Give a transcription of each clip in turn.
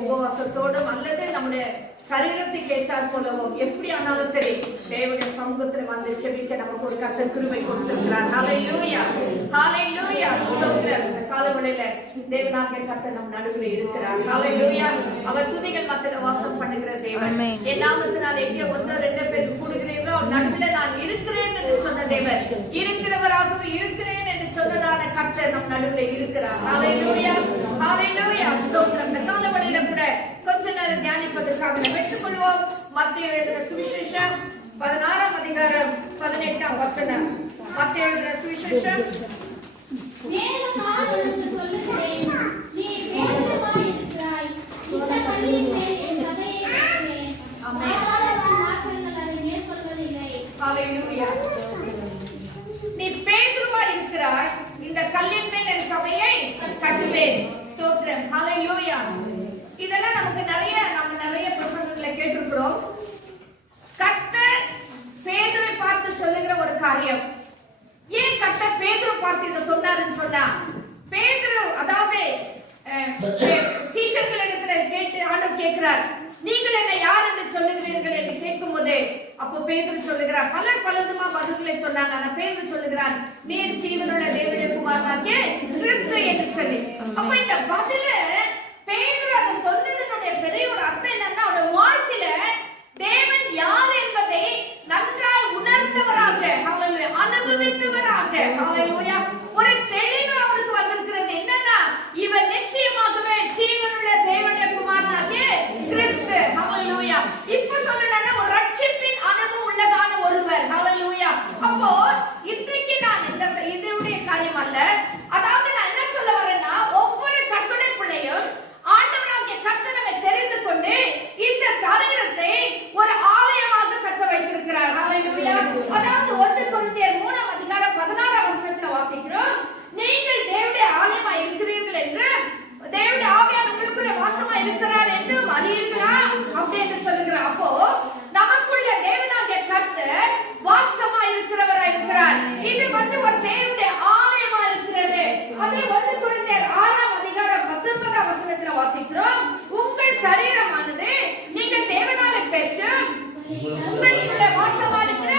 உபவாசத்தோடும் அல்லது நம்முடைய சரீரத்துக்கு ஏற்றாற் போலவும் எப்படி ஆனாலும் சரி தேவனுடைய சமூகத்துல வந்து செபிக்க நமக்கு ஒரு கர்த்தர் கிருபை கொடுத்திருக்கிறார். ஹல்லேலூயா, ஹல்லேலூயா. இந்த காலவெளியில தேவனாகிய கர்த்தர் நம் நடுவில் இருக்கிறார். ஹல்லேலூயா. அவர் துதிகள் மத்தியில வாசம் பண்ணுகிற தேவன். என் நாமத்தினால் எங்கே ஒன்று ரெண்டு பேர் கூடுகிறீர்களோ நடுவில் நான் இருக்கிறேன் என்று சொன்ன தேவன், இருக்கிறவராகவே இருக்கிறேன் என்று சொன்னதான கர்த்தர் நம் நடுவில் இருக்கிறார். ஹல்லேலூயா, ஹல்லேலூயா. ஸ்தோத்திரம். இந்த காலவெளியில கூட கொஞ்ச நேரம் தியானிப்பதற்காக பெற்றுக்கொள்வோம். மத்தேயு எழுதின சுவிசேஷம் 16ஆம் அதிகாரம் 18ஆம் வசனம். மத்தேயு எழுதின சுவிசேஷம் மேலும் நான் உனக்கு சொல்லுகிறேன், நீ பேதுருவாய் இருக்கிறாய், இந்த கல்லின் மேல் என் சபையை கட்டுவேன். பாதாளத்தின் வாசல்கள் அதை மேற்கொள்வதில்லை. ஹல்லேலூயா. நீ பேதுருவாய் இருக்கிறாய், இந்த கல்லின் மேல் என் சபையை கட்டுவேன். ஸ்தோத்திரம். ஹல்லேலூயா. இதெல்லாம் நமக்கு நிறைய பிரசங்கங்களை கேட்டிருக்கிறோம். கர்த்தர் பேதுருவை பார்த்து சொல்லுகிற ஒரு காரியம். ஏன் கர்த்தர் பேதுரு பார்த்து இதை சொன்னாருன்னு சொன்னா, பேதுரு அதாவது சீஷர்களிடத்துல கேட்டு ஆண்டவர் கேட்கிறார், நீங்கள் என்ன யார் என்று சொல்லுகிறீர்கள் என்று கேட்கும் போதே அப்போ பேதுரு சொல்லுகிறார், பலவிதமா பதில்களை சொன்னாங்க. ஆனா பேதுரு சொல்லுகிறார், நீர் ஜீவனுள்ள தேவனுடைய குமாரனாகிய கிறிஸ்து என்று சொல்லி. அப்ப இந்த பதில பேதுரு அதை சொன்னதனுடைய பெரிய ஒரு அர்த்தம் என்னன்னா, அவருடைய வாழ்க்கையில தேவன் யார் என்பதை நன்றாய் உணர்ந்தவராக, அனுபவித்தவராக, ஒரு தெளிவு அவருக்கு வந்திருக்கிறது. என்னன்னா, இவர் நிச்சயமாகவே ஜீவனுள்ள தேவனுடைய குமாரனாகிய கிறிஸ்து. ஹல்லேலூயா. இப்ப சொல்லணும்னா ஒரு ரட்சிப்பின் அனுபவம் உள்ளதான ஒருவர். ஹல்லேலூயா. அப்போ இன்றைக்கு நான் இதனுடைய காரியம் அல்ல, அதாவது நான் என்ன சொல்ல வரேன்னா, ஒவ்வொரு கர்த்தருடைய பிள்ளையும் ஆண்டவராகிய கர்த்தர் நம்மை தெரிந்து கொண்டு இந்த சரீரத்தை ஒரு ஆலயமாக கட்ட வைத்திருக்கிறார். ஹல்லேலூயா. அதாவது 1 கொரிந்தியர் 3ஆம் அதிகாரம் 16ஆம் வசனத்துல வாசிக்கிறோம், நீங்கள் தேவனுடைய ஆலயமாய் இருக்கிறீர்கள் என்று, தேவனுடைய ஆவியானவர் உங்களுக்குள்ள வாசமாய் இருக்கிறார் என்று அறியீர்களா அப்படி என்று சொல்லுகிறார். அப்போ நமக்குள்ள தேவனாகிய கர்த்தர் வாசமாய் இருக்கிறவராய் இருக்கிறார். இது ஒரு தேவனுடைய ஆலயமாய் இருக்கிறது. அதே 1 கொரிந்தியர் 6ஆம் அதிகாரம் 19ஆம் வசனத்துல வாசிக்கிறோம், உங்கள் சரீரமானது நீங்கள் தேவனாலே பெற்று உங்களுக்குள்ள வாசமாய் இருக்கிற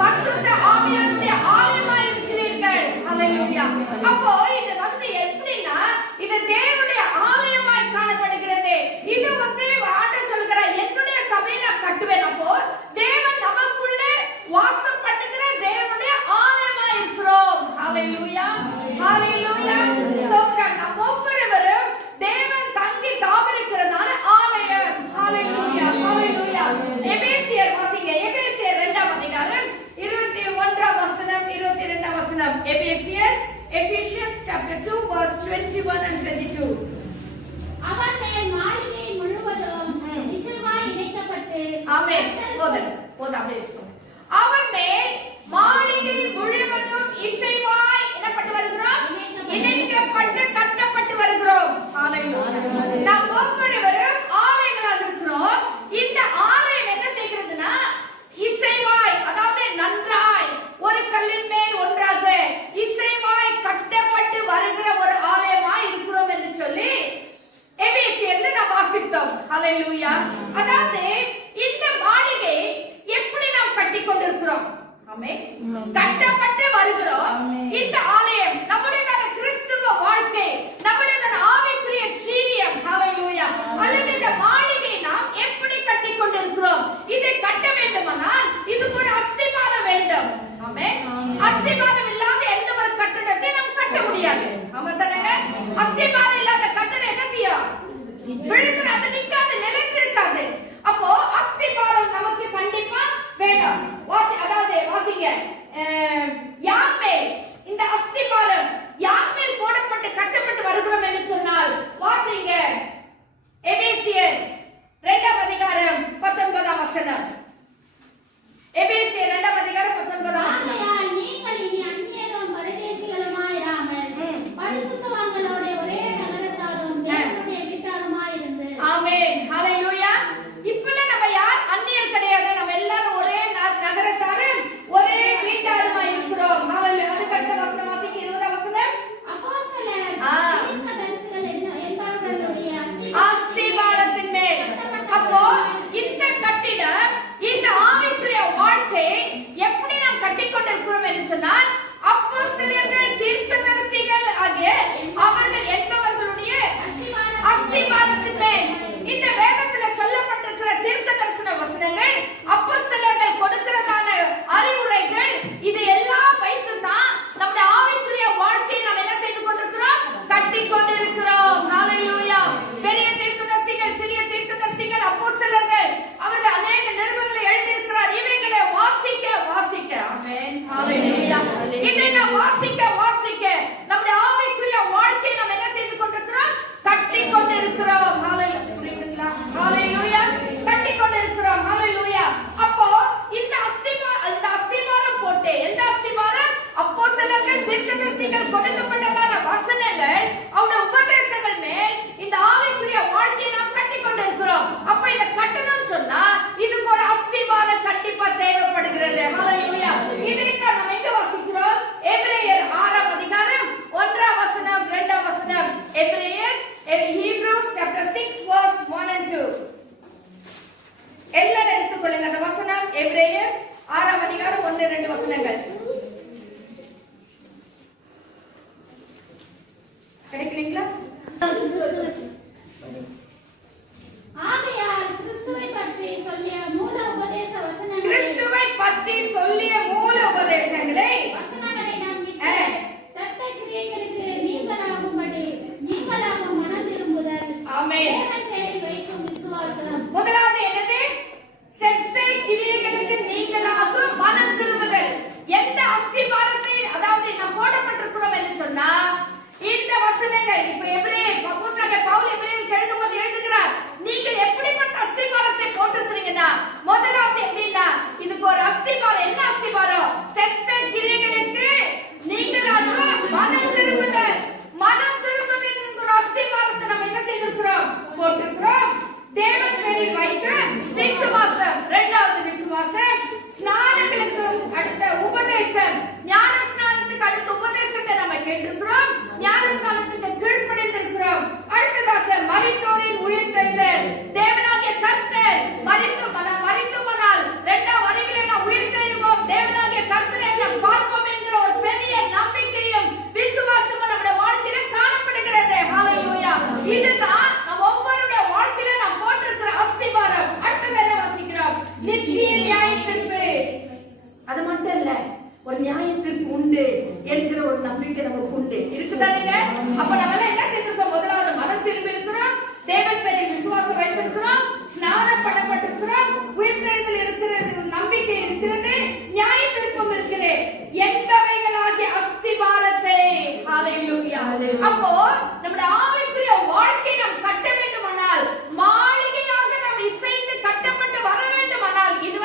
பரிசுத்த ஆவியானவருடைய ஆலயமாய் இருக்கிறீர்கள். ஹல்லேலூயா. அப்போ இது எப்படின்னா, இது தேவனுடைய ஆலயமாய் காணப்படுகிறது. இது ஆண்டவர் சொல்கிறார், என்னுடைய சபையை நான் கட்டுவேன். அப்போ தேவன் நமக்குள்ள வாசம் பண்ணுகிற தேவனுடைய ஆலயமாய் இருக்கிறோம். ஹல்லேலூயா, ஹல்லேலூயா. ஸ்தோத்திரம். நாம் ஒவ்வொருவரும் தேவன் தங்கி தாவரிக்கிறதான ஆலயம். ஹல்லேலூயா, ஹல்லேலூயா. எபேசியர் வாசிங்க. எபேசியர் 2ஆம் அதிகாரம் 21ஆம் வசனம் 22ஆம் வசனம். எபேசியர் Ephesians chapter 2 verse 21 and 22. அவர் மேல் மாளிகை முழுவதும் இசைவாய் இணைக்கப்பட்டு. ஆமென். போதும் அப்படியே வச்சுக்கோங்க. அவர் மேல் மாளிகை முழுவதும் இசைவாய் என்னப்பட்டு வருகிறோம், இணைக்கப்பட்டு கட்டப்பட்டு வருகிறோம். ஹல்லேலூயா. நாம் ஒவ்வொருவரும் ஆலயங்களாக இருக்கிறோம். இந்த ஆலயம் என்ன செய்கிறதுனா, இசைவாய், அதாவது நன்றாய் ஒரு கல்லின் மேல் ஒன்றாக இசைவாய் கட்டப்பட்டு வருகிற ஒரு ஆலயமாய் இருக்கிறோம் என்று சொல்லி எபேசியர்ல நாம் வாசித்தோம். ஹல்லேலூயா. அதாவது இந்த மாளிகை எப்படி நாம் கட்டிக் கொண்டிருக்கிறோம், ஆமென், கட்டப்பட்டு வருகிறோம். இந்த ஆலயம் நம்முடைய கிறிஸ்துவ வாழ்க்கை, நம்முடைய ஆவிக்குரிய ஜீவியம். ஹல்லேலூயா. அல்லது இந்த மாளிகை நாம் எப்படி கட்டிக் கொண்டிருக்கிறோம், இதை கட்ட வேண்டுமானால் இதுக்கு ஒரு அஸ்திபாரம் வேண்டும். ஆமென். அஸ்திபாரம் இல்லாத எந்த ஒரு கட்டடத்தை நாம் கட்ட முடியாது. ஆமா தானே? அஸ்திபாரம் இல்லாத கட்டடம் என்ன செய்யும், விழுந்து அது நிக்காது, நிலைத்திருக்காது. அப்போ அஸ்திபாரம் நமக்கு கண்டிப்பா வேணும். அதாவது வாசிங்க, யார் மேல் இந்த அஸ்திபாரம் யார் மேல் போடப்பட்டு கட்டப்பட்டு வருகிறோம் என்று சொன்னால் வாசிங்க எபேசியர் 2ஆம் அதிகாரம் 19ஆம் வசனம். எபேசியர் 2ஆம் அதிகாரம் 19ஆம் வசனம். நீங்கள் இனி அந்நியரும் பரதேசிகளுமாய் இராமல் பரிசுத்தவான்களோட ஒரே Hebrews chapter 6 verse 1 and 2. எல்லாரும் எடுத்துக்கொள்ளுங்க அந்த வசனம். எபிரேயர் 6ஆம் அதிகாரம் 1-2 வசனங்கள். கிடைக்கலீங்களா? ஆகையால் கிறிஸ்துவை பற்றி சொல்லிய மூல உபதேச வசனங்களை நாம் விட்டு சட்ட கிரியைகளுக்கு நீங்களாகும்படி நீங்களாகும் மனம் திரும்புதல். தேவன் பேரில் வைக்கும் விசுவாசம். முதலாவது என்னது? செத்த கிரியைகளுக்கு நீங்களாக மனம் திரும்புதல். எந்த அஸ்திபாரத்தை அதாவது நாம் போடப்பட்டிருக்கிறோம் என்று சொன்னா இந்த வசனங்கள். இப்ப எபிரேயர் அப்போஸ்தலன் பவுல் எபிரேயருக்கு எழுதும்போது எழுதுகிறார், நீங்கள் எப்படிப்பட்ட அஸ்திபாரத்தை போட்டிருக்கிறீங்கன்னா முதலாவது எப்படின்னா இதுக்கு ஒரு அஸ்திபாரம். என்ன அஸ்திபாரம்? செத்த கிரியைகளுக்கு நீங்களாக மனம் திரும்புதல். மனம் திரும்புதல் ஒரு அஸ்திபாரத்தை நம்ம என்ன செய்திருக்கிறோம்? போட்டிருக்கிறோம். தேவன் பேரில் வைக்க விசுவாசம். இரண்டாவது விசுவாசம். ஸ்நானங்களுக்கு அடுத்த உபதேசம். ஞான ஸ்நானத்துக்கு அடுத்த உபதேசத்தை நம்ம கேட்டிருக்கிறோம். ஞான ஸ்நானத்துக்கு கீழ்ப்படிந்திருக்கிறோம். அடுத்ததாக மரித்தோரின் உயிர்த்தெழுதல். தேவனாகிய கர்த்தர் மரித்தோமானால் இரண்டாம் வருகையிலே நாம் உயிர்த்தெழுவோம். தேவனாகிய கர்த்தரை நாம் பார்ப்போம் என்கிற ஒரு பெரிய நம்பிக்கையும் விசுவாசமும் நம்முடைய வாழ்க்கையில காணப்படுகிறது. ஹalleluya. இதுதான் நம்ம ஒவ்வொருடைய வாழ்க்கையில நாம் போட்டிருக்கிற அஸ்திபாரம். அடுத்தது என்ன வாசிக்கிறோம்? நித்திய நியாயத்தீர்ப்பு. அது மட்டும் இல்ல, ஒரு நியாயத்தீர்ப்பு உண்டு என்கிற ஒரு நம்பிக்கை நமக்கு உண்டு. இருக்குதானேங்க? அப்ப நம்ம எல்லாம் என்ன செஞ்சிருக்கோம்? முதலாவது மனம் திரும்பி இருக்கிறோம், தேவன் பேரில் விசுவாசம் வைத்திருக்கிறோம், ஸ்நானம் பண்ணப்பட்டிருக்கிறோம், உயிர்த்தெழுதல் இருக்கிறது, நம்பிக்கை இருக்கிறது, நியாயத்தீர்ப்பும் இருக்கிறது என்பவைகளாகிய அஸ்திபாரத்தை. ஹalleluya. அப்போ நம்முடைய ஆவிக்குரிய வாழ்க்கை நாம் கட்ட வேண்டுமானால், மாளிகையாக நாம் இசைந்து கட்டப்பட்டு வர வேண்டுமானால், இது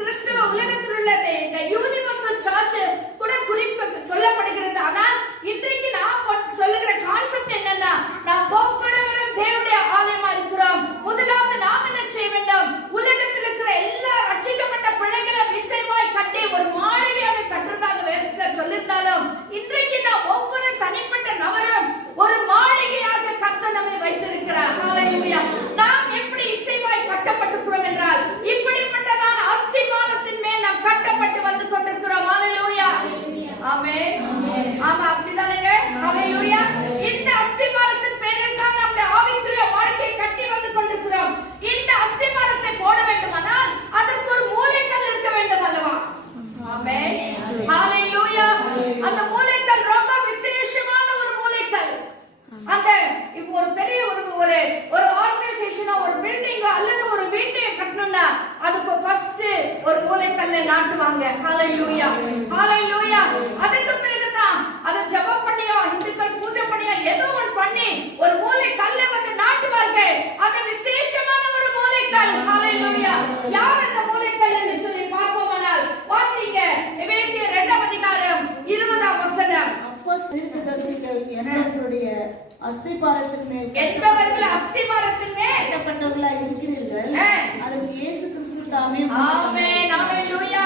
கிறிஸ்துவ உலகத்தில் உள்ளது இந்த யூனிவர்சல் சர்ச் கூட குறிப்பு சொல்லப்படுகிறது. ஆனால் இன்றைக்கு நாம் சொல்லுகிற கான்செப்ட் என்னன்னா, நாம் ஒவ்வொருவரும் தேவனுடைய ஆலயமா இருக்கிறோம். முதலாவது நாம் என்ன செய்ய வேண்டும்? உலகத்தில் இருக்கிற எல்லா ரட்சிக்கப்பட்ட பிள்ளைகளும் இசைவாய் கட்டி ஒரு மாளிகையாக கட்டுறதாக வேதத்தில் சொல்லியிருந்தாலும், இன்றைக்கு நாம் ஒவ்வொரு தனிப்பட்ட நபரும் ஒரு மாளிகையாக கர்த்தர் நம்மை வைத்திருக்கிறார். ஹalleluya. நாம் எப்படி இசைவாய் கட்டப்பட்டிருக்கிறோம் என்றால், இப்படிப்பட்டதான அஸ்திபாரத்தின் மேல் நாம் கட்டப்பட்டு வந்து கொண்டிருக்கிறோம். ஹalleluya. ஆமென். ஆமா, அப்படிதானே? ஹalleluya. இந்த அஸ்திபாரத்தின் பேரில் தான் நம்முடைய ஆவிக்குரிய வாழ்க்கை கட்டி வந்து கொண்டிருக்கிறோம். இந்த அஸ்திபாரத்தை போட வேண்டுமானால் அதற்கு ஒரு மூலைக்கல் இருக்க வேண்டும் அல்லவா? ஆமென். ஹalleluya. அந்த மூலைக்கல் ரொம்ப விசேஷமான ஒரு மூலைக்கல். அந்த இப்போ ஒரு பெரிய ஒரு ஆர்கனைசேஷனோ ஒரு பில்டிங்கோ அல்லது ஒரு வீட்டை கட்டணும்னா அதுக்கு ஃபர்ஸ்ட் ஒரு மூலைக்கல்லை நாட்டுவாங்க. ஹalleluya. ஹalleluya. அதுக்கு பிறகுதான் அதை ஜெபம் பண்ணியோ இந்துக்கள் பூஜை பண்ணியோ ஏதோ ஒன்று பண்ணி ஒரு மூலைக்கல்லை நாட்டுவார்கள். அது விசேஷமான ஒரு மூலைக்கல். ஹalleluya. யார் அந்த மூலைக்கல் என்று சொல்லி பார்ப்போமானால் வாசிங்க எபேசியர் 2ஆம் அதிகாரம் 20ஆம் வசனம். அஸ்திபாரத்தின் மேல் என்பவர்கள் அஸ்திபாரத்தின் மேல் கட்டப்பட்டவர்களாய் இருக்கிறீர்கள். அதற்கு இயேசு கிறிஸ்து தாமே. ஆமென். ஹalleluya.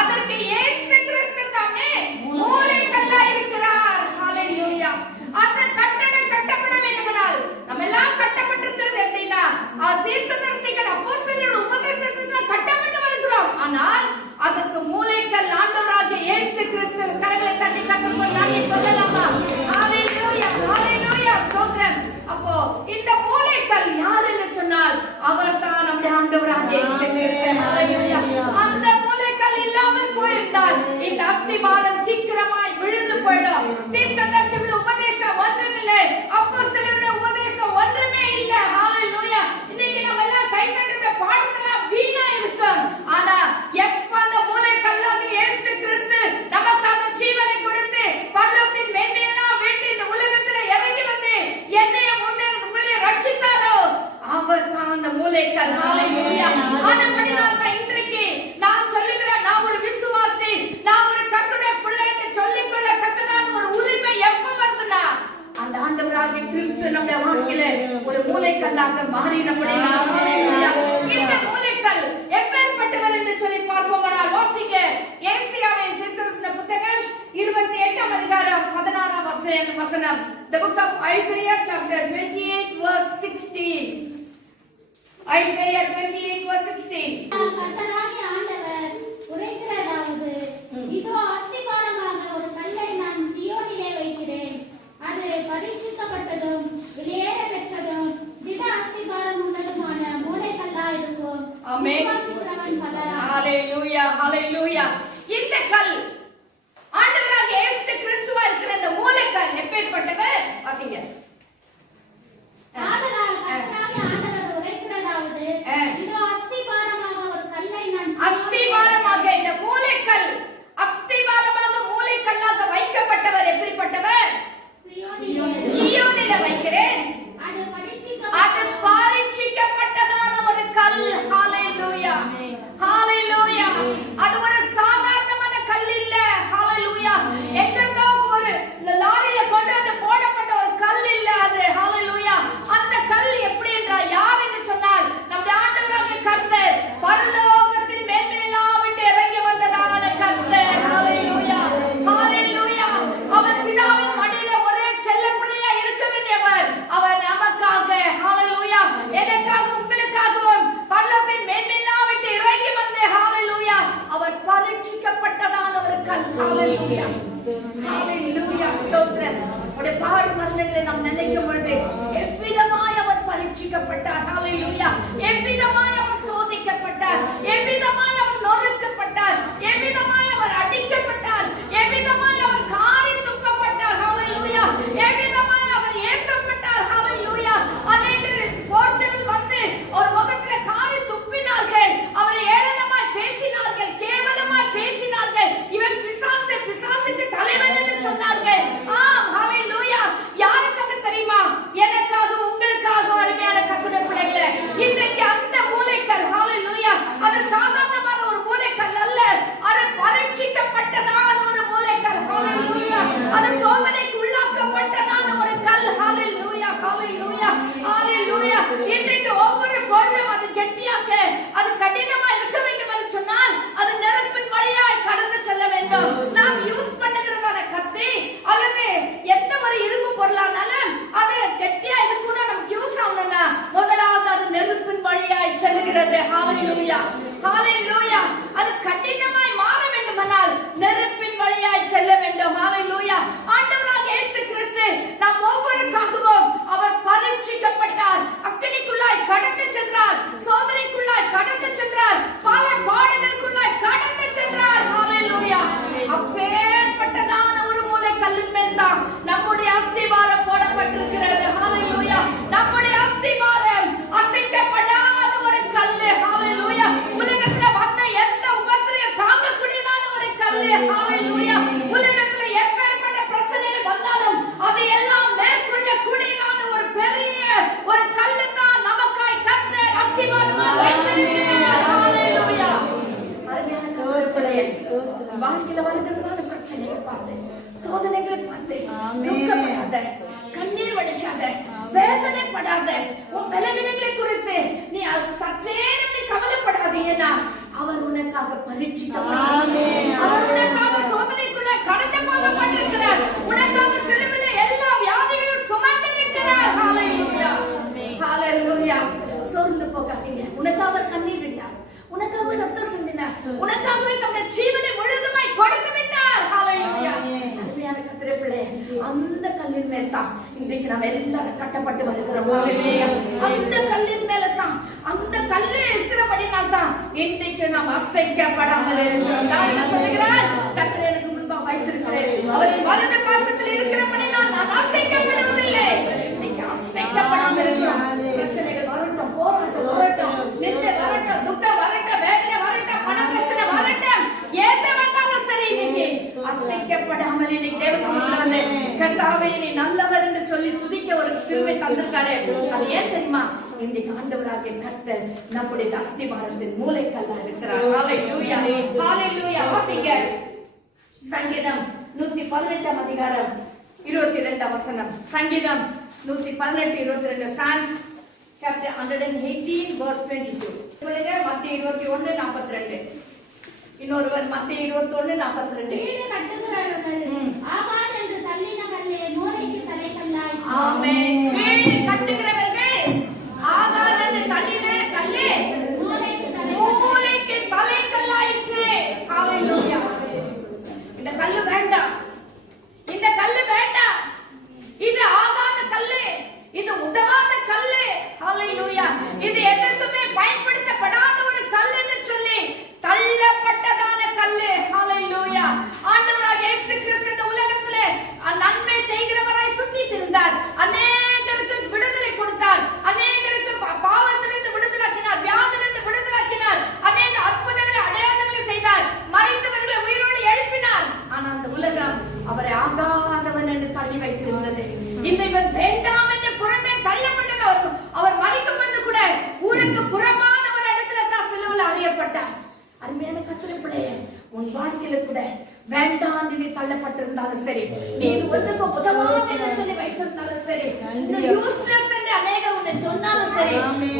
அதற்கு இயேசு கிறிஸ்து தாமே மூலைக்கல்லாய் இருக்கிறார். ஹalleluya. அந்த கட்டடம் கட்டப்பட வேண்டுமானால் நம்ம எல்லாம் கட்டப்பட்டிருக்கிறது எப்படின்னா, தீர்க்கதரிசிகள் அப்போஸ்தலரோட உபதேசத்தினால் கட்டப்பட்டு வருகிறோம். ஆனால் அதற்கு மூலைக்கல் ஆண்டவராகிய இயேசு கிறிஸ்து. கரங்களை தட்டி கட்டும்போது நான் சொல்லலாமா? ஹalleluya. ஹalleluya. ஸ்தோத்திரம். அப்போ இந்த மூலைக்கல் யார் என்று சொன்னால் அவர்தான் நம்முடைய ஆண்டவராகிய இயேசு கிறிஸ்து. ஹalleluya. அந்த மூலைக்கல் இல்லாமல் போயிருந்தால் இந்த அஸ்திபாரம் சீக்கிரமாய் விழுந்து போய்டும். தீர்க்கதரிசிகள் உபதேசம் ஒன்றுமில்லை, அப்போஸ்தலருடைய உபதேசம் ஒன்றுமே இல்லை. ஹalleluya. இன்னைக்கு நம்ம எல்லாம் கை தட்டுற பாடலாம் வீணா இருக்கும். ஆனா எப்ப அந்த மூலைக்கல்லாகிய இயேசு கிறிஸ்து நமக்காக ஜீவனை கொடுத்து பரலோகத்தின் மேன்மையெல்லாம் வீட்டு இந்த உலகத்துல இறங்கி வந்து என்னையும் உங்களை ரட்சித்தாரோ அவர் தான் அந்த மூலைக்கல். ஹalleluya. அதுபடிதான் இன்றைக்கு நான் சொல்லுகிறேன், நான் ஒரு விசுவாசி, நான் ஒரு கர்த்தருடைய பிள்ளை என்று சொல்லிக்கொள்ள தக்கதான ஒரு உரிமை எப்ப வருதுன்னா அந்த ஆண்டவராகிய கிறிஸ்து நம்முடைய வாழ்க்கையில ஒரு மூலைக்கல்லாக மாறி நம்முடைய. ஹalleluya. இந்த மூலைக்கல் எப்பேற்பட்டவர் என்று சொல்லி பார்ப்போமானால் வாசிங்க ஏசாயாவின் தீர்க்கதரிசன புத்தகம் 28ஆம் அதிகாரம் 16ஆம் வசனம். The book of Isaiah chapter 28 16. Isaiah 28 verse 16. கர்த்தராகிய ஆண்டவர் உரைக்கிறதாவது, இதோ அஸ்திபாரமாக ஒரு கல்லை நான் சீயோனிலே வைக்கிறேன். அது பரீட்சிக்கப்பட்டதும் வெளியேற பெற்றதும் திட அஸ்திபாரம் உள்ளதுமான மூலைக்கல்லா இருக்கும். ஆமென். விசுவாசிக்கிறவன் பலர். ஹalleluya, ஹalleluya. இந்த கல் ஆண்டவராகிய இயேசு கிறிஸ்துவா இருக்கிற அந்த மூலைக்கல் எப்பேற்பட்டவர்? வாசிங்க. ஆதலால் கர்த்தராகிய ஆண்டவர் உரைக்கிறதாவது, இதோ அஸ்திபாரமாக ஒரு கல்லை நான் அஸ்திபாரமாக இந்த மூலைக்கல், அஸ்திபாரமாக மூலைக்கல்லாக வைக்கப்பட்டவர் எப்படிப்பட்டவர்? சீயோனிலே வைக்கிறேன். அது பரீட்சிக்கப்பட்டதான ஒரு கல். ஹalleluya, ஹalleluya. அது ஒரு சாதாரணமான கல் இல்ல. ஹalleluya. எங்கேதோ ஒரு லாரியில கொண்டு வந்து போடப்பட்ட ஒரு கல் இல்ல அது. ஹalleluya. அந்த கல் எப்படி என்றால் யார் என்று சொன்னால் நம்முடைய ஆண்டவராகிய கர்த்தர் பரலோகத்தின் மேன்மையெல்லாம் விட்டு இறங்கி வந்ததான கர்த்தர். ஹalleluya, ஹalleluya. அவர் பிதாவின் மடியில ஒரே செல்ல பிள்ளையா இருக்க வேண்டியவர். அவர் நமக்காக, ஹalleluya, எனக்காக உங்களுக்காகவும் பரலோகத்தின் மேன்மையெல்லாம் விட்டு இறங்கி வந்த, ஹalleluya, அவர் பரீட்சிக்கப்பட்டதான ஒரு கல். ஹalleluya, ஹalleluya. ஸ்தோத்திரம். அவருடைய பாடு மரணங்களை நாம் நினைக்கும் பொழுது எவ்விதமாய் அவர் பரீட்சிக்கப்பட்டார். ஹalleluya. எவ்விதமாய் அவர் சோதிக்கப்பட்டார், எவ்விதமாய் அவர் நொறுக்கப்பட்டார், எவ்விதமாய் அவர் அடிக்கப்பட்டார், எவ்விதமாய் அவர் காரி துப்பப்பட்டார். ஹalleluya. எவ்விதமாய் அவர் ஏற்றப்பட்டார். ஹalleluya. அநேகர் போர்ச்சவில் வந்து ஒரு முகத்திலே காரி துப்பினார்கள், அவரை ஏளனமாய் பேசினார்கள், கேவலமாய் பேசினார்கள். இவன் பிசாசு, பிசாசுக்கு தலைவன் என்று சொன்னார்கள். ஹalleluya. யாருக்காக தெரியுமா? எனக்காக, உங்களுக்காக. அருமையான கர்த்தருடைய பிள்ளைகளே, இன்றைக்கு அந்த மூலைக்கல், ஹalleluya, அது சாதாரணமான ஒரு மூலைக்கல் அல்ல. அது பரீட்சிக்கப்பட்டதான ஒரு மூலைக்கல். ஹalleluya. அது சோதனைக்கு உள்ளாக்கப்பட்டதான ஒரு கல். ஹalleluya, ஹalleluya, ஹalleluya. இன்றைக்கு ஒவ்வொரு பொருளும் அது கெட்டியாக, அது கடினமா இருக்க வேண்டும் என்று சொன்னால் அது நெருப்பின் வழியாய் கடந்து செல்ல வேண்டும். நாம் யூஸ் பண்ணுகிறதான கத்தி அல்லது எந்த ஒரு இரும்பு பொருளானாலும் அது கெட்டியா இருக்கணும், நமக்கு யூஸ் ஆகணும்னா முதலாவது அது நெருப்பின் வழியாய் செல்லுகிறது. ஹalleluya, ஹalleluya. அது கடினமாய் மாற வேண்டுமானால் நெருப்பின் வழியாய் செல்ல வேண்டும். ஹalleluya. ஆண்டவராகிய இயேசு கிறிஸ்து நாம் ஒவ்வொருக்காகவும் அவர் பரீட்சிக்கப்பட்டார், அக்கினிக்குள்ளாய் கடந்து சென்றார், சோதனைக்குள்ளாய் கடந்து சென்றார், பல பாடுகளுக்குள்ளாய் கடந்து சென்றார். ஹalleluya. அப்பேற்பட்டதான ஒரு மூலைக்கல்லின் மேல் தான் நம்முடைய அஸ்திவாரம் போடப்பட்டிருக்கிறது. ஹalleluya. நம்முடைய அஸ்திவாரம் அசைக்கப்படாத ஒரு கல்லு. ஹalleluya. உலகத்துல வந்த எந்த உபத்திரவம் தாங்கக்கூடியதான ஒரு கல்லு. ஹalleluya. உலகத்துல எப்பேற்பட்ட பிரச்சனைகள் வந்தாலும் அதை எல்லாம் மேற்கொள்ள கூடியதான ஒரு பெரிய ஒரு கல்லு தான் நமக்காய் கர்த்தர் அஸ்திவாரமாக வைத்திருக்கிறார். ஹalleluya. அருமையான சகோதரர்களே, வாழ்க்கையில வருகிறதான பிரச்சனைகள் பார்த்து, சோதனைகளை பார்த்து துக்கப்படாத, கண்ணீர் வடிக்காத, வேதனைப்படாத, உன் பலவீனங்களை குறித்து நீ சற்றேனும் நீ கவலைப்படாதீங்கன்னா அவர் உனக்காக பரீட்சிக்கப்பட்டார். அவர் உனக்காக சோதனைக்குள்ள கடந்து போகப்பட்டிருக்கிறார். உனக்காக சிலுவையில எல்லா வியாதிகளையும் சுமந்திருக்கிறார். ஹalleluya, ஹalleluya. சோர்ந்து போகாதீங்க. உனக்காக அவர் கண்ணீர் விட்டார், உனக்காக ரத்தம் சிந்தினார், உனக்காகவே தன்னுடைய ஜீவனை முழுதுமாய் கொடுத்து விட்டார். ஹalleluya. அருமையான கர்த்தருடைய பிள்ளையே, அந்த கல்லின் மேல் தான் இன்றைக்கு நாம் எல்லாரும் கட்டப்பட்டு வருகிறோம். ஹalleluya. அந்த கல்லின் மேல தான், அந்த கல்லு இருக்கிறபடினால் தான் இன்றைக்கு நாம் அசைக்கப்படாமல் இருக்கிறோம். தாவீது சொல்கிறார், கர்த்தர் எனக்கு முன்பாக வைத்திருக்கிறேன், அவரின் வலது பாசத்தில் இருக்கிறபடினால் நான் அசைக்கப்படுவதில்லை. இன்னைக்கு அசைக்கப்படாமல் இருக்கிறோம். பிரச்சனைகள் வரட்டும், போராட்டம் வரட்டும், நிந்தை வரட்டும், துக்கம் வரட்டும், வேதனை வரட்டும், பண பிரச்சனை வரட்டும், எது வந்தாலும் சரி, இன்னைக்கு அசைக்கப்படாமல் இன்னைக்கு தேவ சமூகத்துல வந்து கர்த்தாவே நீ நல்லவர் என்று சொல்லி துதிக்க ஒரு கிருபை தந்திருக்காரே. அது ஏன் தெரியுமா? இன்னைக்கு ஆண்டவராகிய கர்த்தர் நம்முடைய அஸ்திவாரத்தின் மூலைக்கல்லா இருக்கிறார். ஹalleluya, ஹalleluya. வாசிங்க சங்கீதம் 118 அதிகாரம் 22 வசனம். சங்கீதம் 118 22. Psalms chapter 118 verse 22. மத்தேயு 21:42. இன்னொருவர் மத்தேயு 21:42. வீடு கட்டுகிறவர்கள் ஆகாது என்று தள்ளின கல்லே மூலைக்கு தலைக்கல்லாய். ஆமென். வீடு கட்டுகிறவர்கள் ஹalleluya. இது எதற்குமே பயன்படுத்தப்படாத ஒரு கல் என்று சொல்லி தள்ளப்பட்டதான கல்லு. ஹalleluya. ஆண்டவராகிய இயேசு கிறிஸ்து இந்த உலகத்திலே நன்மை செய்கிறவராய் சுற்றிட்டு இருந்தார். அநேகருக்கு விடுதலை கொடுத்தார். அநேகருக்கு பாவத்திலிருந்து விடுதலாக்கினார், வியாதியிலிருந்து விடுதலாக்கினார். அநேக அற்புதங்களை அடையாளங்களை செய்தார். மரித்தவர்களை உயிரோடு எழுப்பினார். ஆனால் அந்த உலகம் அவரை ஆகாதவன் என்று தள்ளி வைத்திருந்தது. இந்த இவன் வேண்டாம் என்று புறமே தள்ளப்பட்டது. அவர் மரிக்கும் போது கூட ஊருக்கு புறமான ஒரு இடத்துல தான் சிலுவையில் அறியப்பட்டார். அருமையான கர்த்தருடைய பிள்ளையே, உன் வாழ்க்கையில கூட வேண்டாம் நீ தள்ளப்பட்டிருந்தாலும் சரி, நீ ஒன்றுக்கு உதவாது என்று சொல்லி வைத்திருந்தாலும் சரி, யூஸ்லெஸ் என்று அநேகர் உன்னை சொன்னாலும் சரி,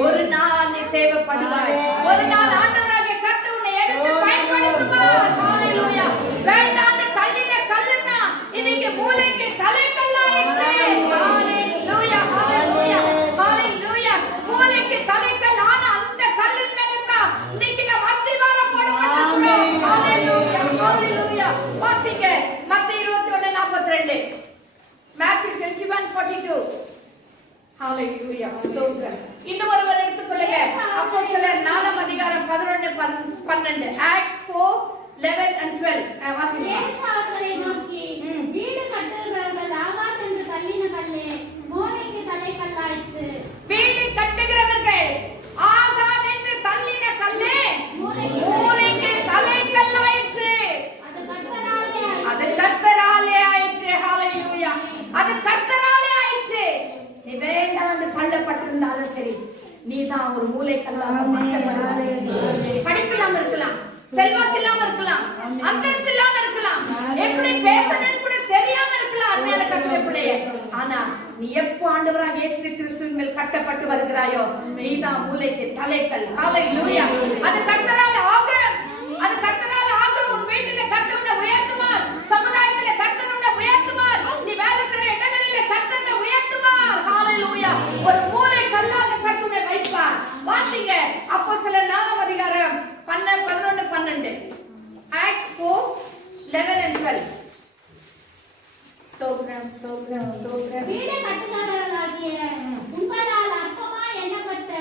ஒரு நாள் நீ தேவைப்படுவாய். ஒரு நாள் ஆண்டவராகிய கர்த்தர் உன்னை எடுத்து பயன்படுத்துவார். ஹalleluya. வேண்டாம் தள்ளின கல்லுனா இன்னைக்கு மூளைக்கு தலைக்கல்லாயிற்று. ஹalleluya, ஹalleluya, ஹalleluya. மூளைக்கு தலைக்கல்லான அந்த கல்லின் மேல தான் இன்னைக்கு நாம் அஸ்திவாரம் போடப்பட்டிருக்கிறோம். ஹalleluya, ஹalleluya. வாசிங்க மத்தேயு 21:42. Matthew 21:42. ஹalleluya. ஸ்தோத்திரம். இன்னும் ஒருவர் எடுத்துக்கொள்ளுங்க. அப்போஸ்தலர் 4 அதிகாரம் 11-12. Acts 4:11 and 12. வாசிங்க. இயேசு அவர்களை நோக்கி, வீடு கட்டுகிறவர்கள் ஆகாது என்று தள்ளின கல்லே மூளைக்கு தலைக்கல்லாயிற்று. வீடு கட்டுகிறவர்கள் ஆகாது என்று தள்ளின கல்லே மூளைக்கு தலைக்கல்லாயிற்று. அது கர்த்தராலே ஆயிற்று. ஹalleluya. அது கர்த்தராலே ஆயிற்று. நீ வேண்டாம் என்று தள்ளப்பட்டிருந்தாலும் சரி, நீதான் ஒரு மூளைக்கல்லாக மாற்றப்படலாம். படிப்பில்லாம இருக்கலாம், செல்வாக்கு இல்லாம இருக்கலாம், அந்தஸ்து இல்லாம இருக்கலாம், எப்படி பேசணும்னு கூட தெரியாம இருக்கலாம். அருமையான கர்த்தருடைய பிள்ளையே, ஆனா நீ எப்போ ஆண்டவராகிய இயேசு கிறிஸ்துவின் மேல் கட்டப்பட்டு வருகிறாயோ, நீதான் மூளைக்கு தலைக்கல். ஹalleluya. அது கர்த்தரால் ஆகும். அது கர்த்தரால் ஆகும். உன் வீட்டிலே கர்த்தர் உன்னை உயர்த்துவார். சமுதாயத்திலே கர்த்தர் உன்னை உயர்த்துவார். நீ வேலை செய்கிற இடங்களிலே கர்த்தர் உன்னை உயர்த்துவார். ஹalleluya. ஒரு மூளைக்கல்லாக கர்த்தர் உன்னை வைப்பார். வாசிங்க அப்போஸ்தலர் 4 அதிகாரம் 11-12. Acts 4:11 and 12. ஸ்தோத்திரம், ஸ்தோத்திரம், ஸ்தோத்திரம். வீடு கட்டுகிறவர்களாகிய உங்களால் அற்பமா எண்ணப்பட்ட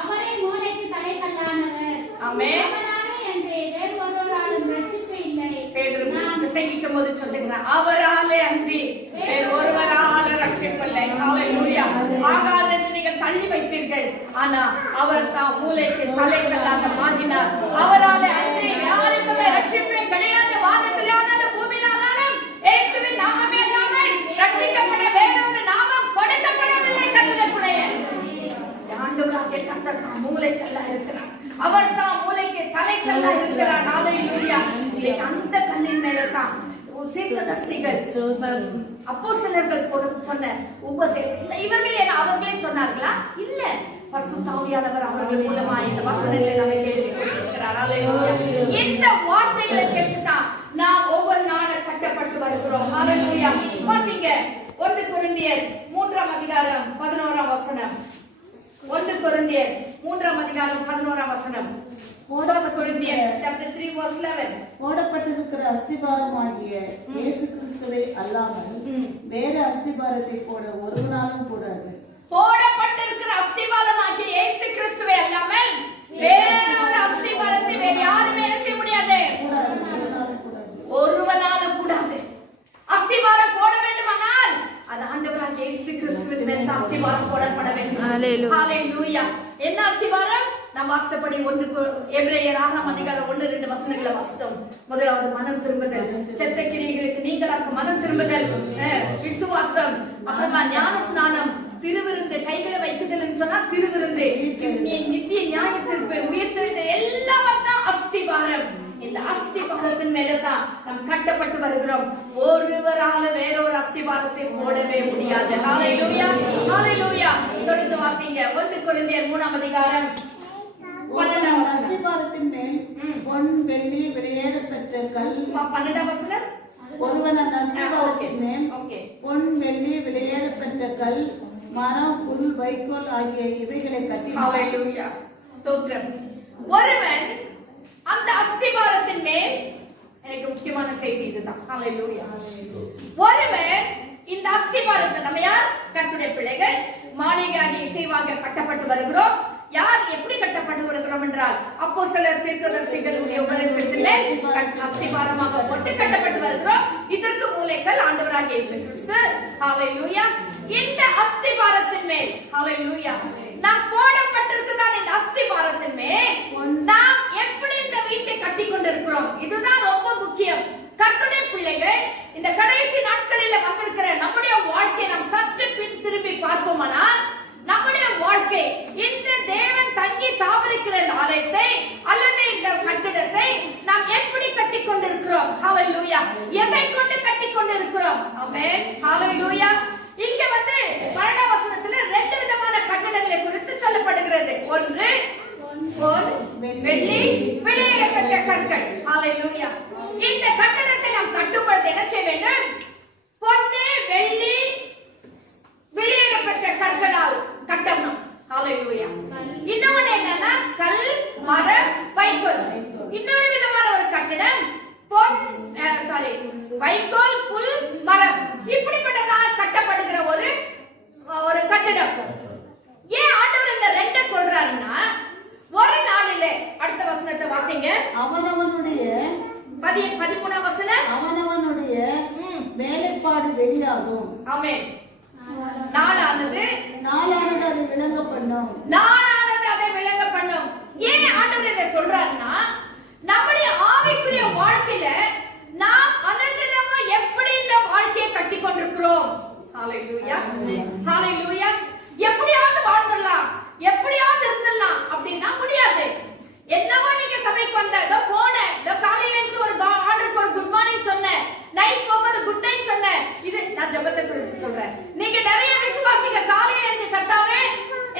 அவரே மூளைக்கு தலைக்கல்லானவர். ஆமென். அவராலே அன்றி வேறு ஒருவராலும் ரட்சிப்பு இல்லை. பேதுரு பிரசங்கிக்கும் போது சொல்லுகிறார், அவராலே அன்றி வேறு ஒருவராலும் ரட்சிப்பு இல்லை. ஹalleluya. ஆகாது என்று நீங்கள் தள்ளி வைத்தீர்கள், ஆனா அவர் தான் மூளைக்கு தலைக்கல்லாக மாற்றினார். அவராலே அன்றி யாருக்குமே ரட்சிப்பே கிடையாது. வானத்திலானாலும் பூமியிலானாலும் இயேசுவின் நாமமே இல்லாமல் ரட்சிக்கப்பட வேறொரு நாமம் கொடுக்கப்படவில்லை. கர்த்தருடைய பிள்ளையே, ஆண்டவராகிய கர்த்தர் தான் மூளைக்கல்லா இருக்கிறார். அவர் தான் மூளைக்கு தலைக்கல்லா இருக்கிறார். ஹalleluya. இன்னைக்கு அந்த கல்லின் மேல தான் தீர்க்கதரிசிகள் அப்போஸ்தலர்கள் சொன்ன உபதேசம் இவர்களே அவர்களே சொன்னார்களா? இல்ல, பரிசுத்த ஆவியானவர் அவர்கள் மூலமா இந்த வசனங்களை நமக்கு எழுதியிருக்கிறார். ஹalleluya. இந்த வார்த்தைகளை கேட்டுதான் நாம் ஒவ்வொரு நாளும் கட்டப்பட்டு வருகிறோம். ஹalleluya. வாசிங்க 1 கொரிந்தியர் 3 அதிகாரம் 11 வசனம். 1 கொரிந்தியர் 3 அதிகாரம் 11 வசனம். 1 கொரிந்தியர் chapter 3 verse 11. போடப்பட்டிருக்கிற அஸ்திபாரமாகிய இயேசு கிறிஸ்துவை அல்லாமல் வேற அஸ்திபாரத்தை போட ஒருவனாலும் கூடாது. போடப்பட்டிருக்கிற அஸ்திபாரமாகிய இயேசு கிறிஸ்துவை அல்லாமல் வேறொரு அஸ்திபாரத்தை வேற யாருமே என்ன செய்ய முடியாது. ஒருவனாலும் கூடாது. அஸ்திபாரம் போட வேண்டுமானால் அது ஆண்டவராகிய இயேசு கிறிஸ்துவின் மேல் தான் அஸ்திபாரம் போடப்பட வேண்டும். ஹalleluya. என்ன அஸ்திபாரம்? நாம் வாசித்தபடி எபிரேயர் 6 அதிகாரம் 1-2 வசனங்களை வாசித்தோம். முதலாவது மனம் திரும்புதல், செத்த கிரியைகளுக்கு நீங்களாக்க மனம் திரும்புதல், விசுவாசம், அப்புறமா ஞான ஸ்நானம், திருவிருந்து, கைகளை வைக்குதல் சொன்னா திருவிருந்து, நித்திய நியாயத்திற்கு உயர்த்தெழுந்த எல்லாம் தான் அஸ்திபாரம். இந்த அஸ்திபாரத்தின் மேலதான் நாம் கட்டப்பட்டு வருகிறோம். ஒருவரால வேறொரு அஸ்திபாரத்தை போடவே முடியாது. ஹalleluya, ஹalleluya. தொடர்ந்து வாசிங்க 1 கொரிந்தியர் 3 அதிகாரம் 12 அஸ்திபாரத்தின் மேல் பொன் வெள்ளி வெளியேறப்பட்ட கல். 12 வசனம். ஒருவன் அந்த அஸ்திபாரத்தின் மேல் பொன் வெள்ளி வெளியேறப்பட்ட கல், மரம், புல், வைக்கோல் ஆகிய இவைகளை கட்டினான். ஹalleluya. ஸ்தோத்திரம். ஒருவன் அந்த அஸ்திபாரத்தின் மேல், எனக்கு முக்கியமான செய்தி இதுதான். ஹalleluya. ஒருவன் இந்த அஸ்திபாரத்தை, நம்ம யார்? கர்த்தருடைய பிள்ளைகள், மாளிகையாகிய இசைவாக கட்டப்பட்டு வருகிறோம். யார் எப்படி கட்டப்பட்டு வருகிறோம் என்றால் அப்போஸ்தலர் தீர்க்கதரிசிகளுடைய உபதேசத்திலே அஸ்திபாரமாக போட்டு கட்டப்பட்டு வருகிறோம். இதற்கு மூலைக்கல் ஆண்டவராகிய இயேசு கிறிஸ்து. ஹalleluya. இந்த அஸ்திபாரத்தின் மேல் ஹalleluya நாம் போடப்பட்டிருக்குதான். இந்த அஸ்திபாரத்தின் மேல் நாம் எப்படி இந்த வீட்டை கட்டி கொண்டிருக்கிறோம், இதுதான் ரொம்ப முக்கியம். கர்த்தருடைய பிள்ளைகள், இந்த கடைசி நாட்களில் வந்திருக்கிற நம்முடைய வாழ்க்கையை நாம் சற்று பின் திரும்பி பார்ப்போமானால், நம்முடைய வாழ்க்கை இந்த தேவன் தங்கி தாவரிக்கிற ஆலயத்தை அல்லது இந்த கட்டிடத்தை நாம் எப்படி கட்டி கொண்டிருக்கிறோம்? ஹalleluya. எதை கொண்டு கட்டி கொண்டிருக்கிறோம்? ஆமென். ஹalleluya. இங்க வந்து பன்னெண்டாம் வசனத்துல ரெண்டு விதமான கட்டடங்களை குறித்து சொல்லப்படுகிறது. ஒன்று பொன், வெள்ளி, வெளியேறப்பட்ட கற்கள். ஹalleluya. இந்த கட்டடத்தை நாம் கட்டும் பொழுது என்ன செய்ய வேண்டும்? பொன்னு, வெள்ளி, வெளியேறப்பட்ட கற்களால் கட்டணும். ஹalleluya. இன்னொன்று என்னன்னா கல், மரம், வைக்கோல். இன்னொரு விதமான ஒரு கட்டடம் பொன், வைக்கோல், புல், மரம், இப்படிப்பட்டதால் கட்டப்படுகிற ஒரு கட்டடம். ஏன் ஆண்டவர் இந்த ரெண்ட சொல்றாருன்னா, ஒரு நாளிலே அடுத்த வசனத்தை வாசிங்க. அவனவனுடைய 13ஆம் வசனம், அவனவனுடைய வேலைப்பாடு வெளியாகும். ஆமென். நாளானது அதை விளங்க பண்ணும். நாளானது அதை விளங்க பண்ணும். ஏன் ஆண்டவர் இதை சொல்றாருன்னா, நம்முடைய ஆவிக்குரிய வாழ்க்கையில நாம் அனந்தமா எப்படி இந்த வாழ்க்கையை கட்டி கொண்டிருக்கிறோம். ஹalleluya. ஹalleluya. எப்படியாவது வாழ்ந்துடலாம், எப்படியாவது இருந்துடலாம் அப்படின்னா முடியாது. என்னவோ நீங்க சபைக்கு வந்த போன காலையில ஒரு ஆர்டருக்கு ஒரு குட் மார்னிங் சொன்னேன், நைட் போகும்போது குட் நைட் சொன்னேன். இது நான் ஜெபத்தை குறித்து சொல்றேன். நீங்க நிறைய விசுவாசிங்க காலையில எழுந்து கட்டாவே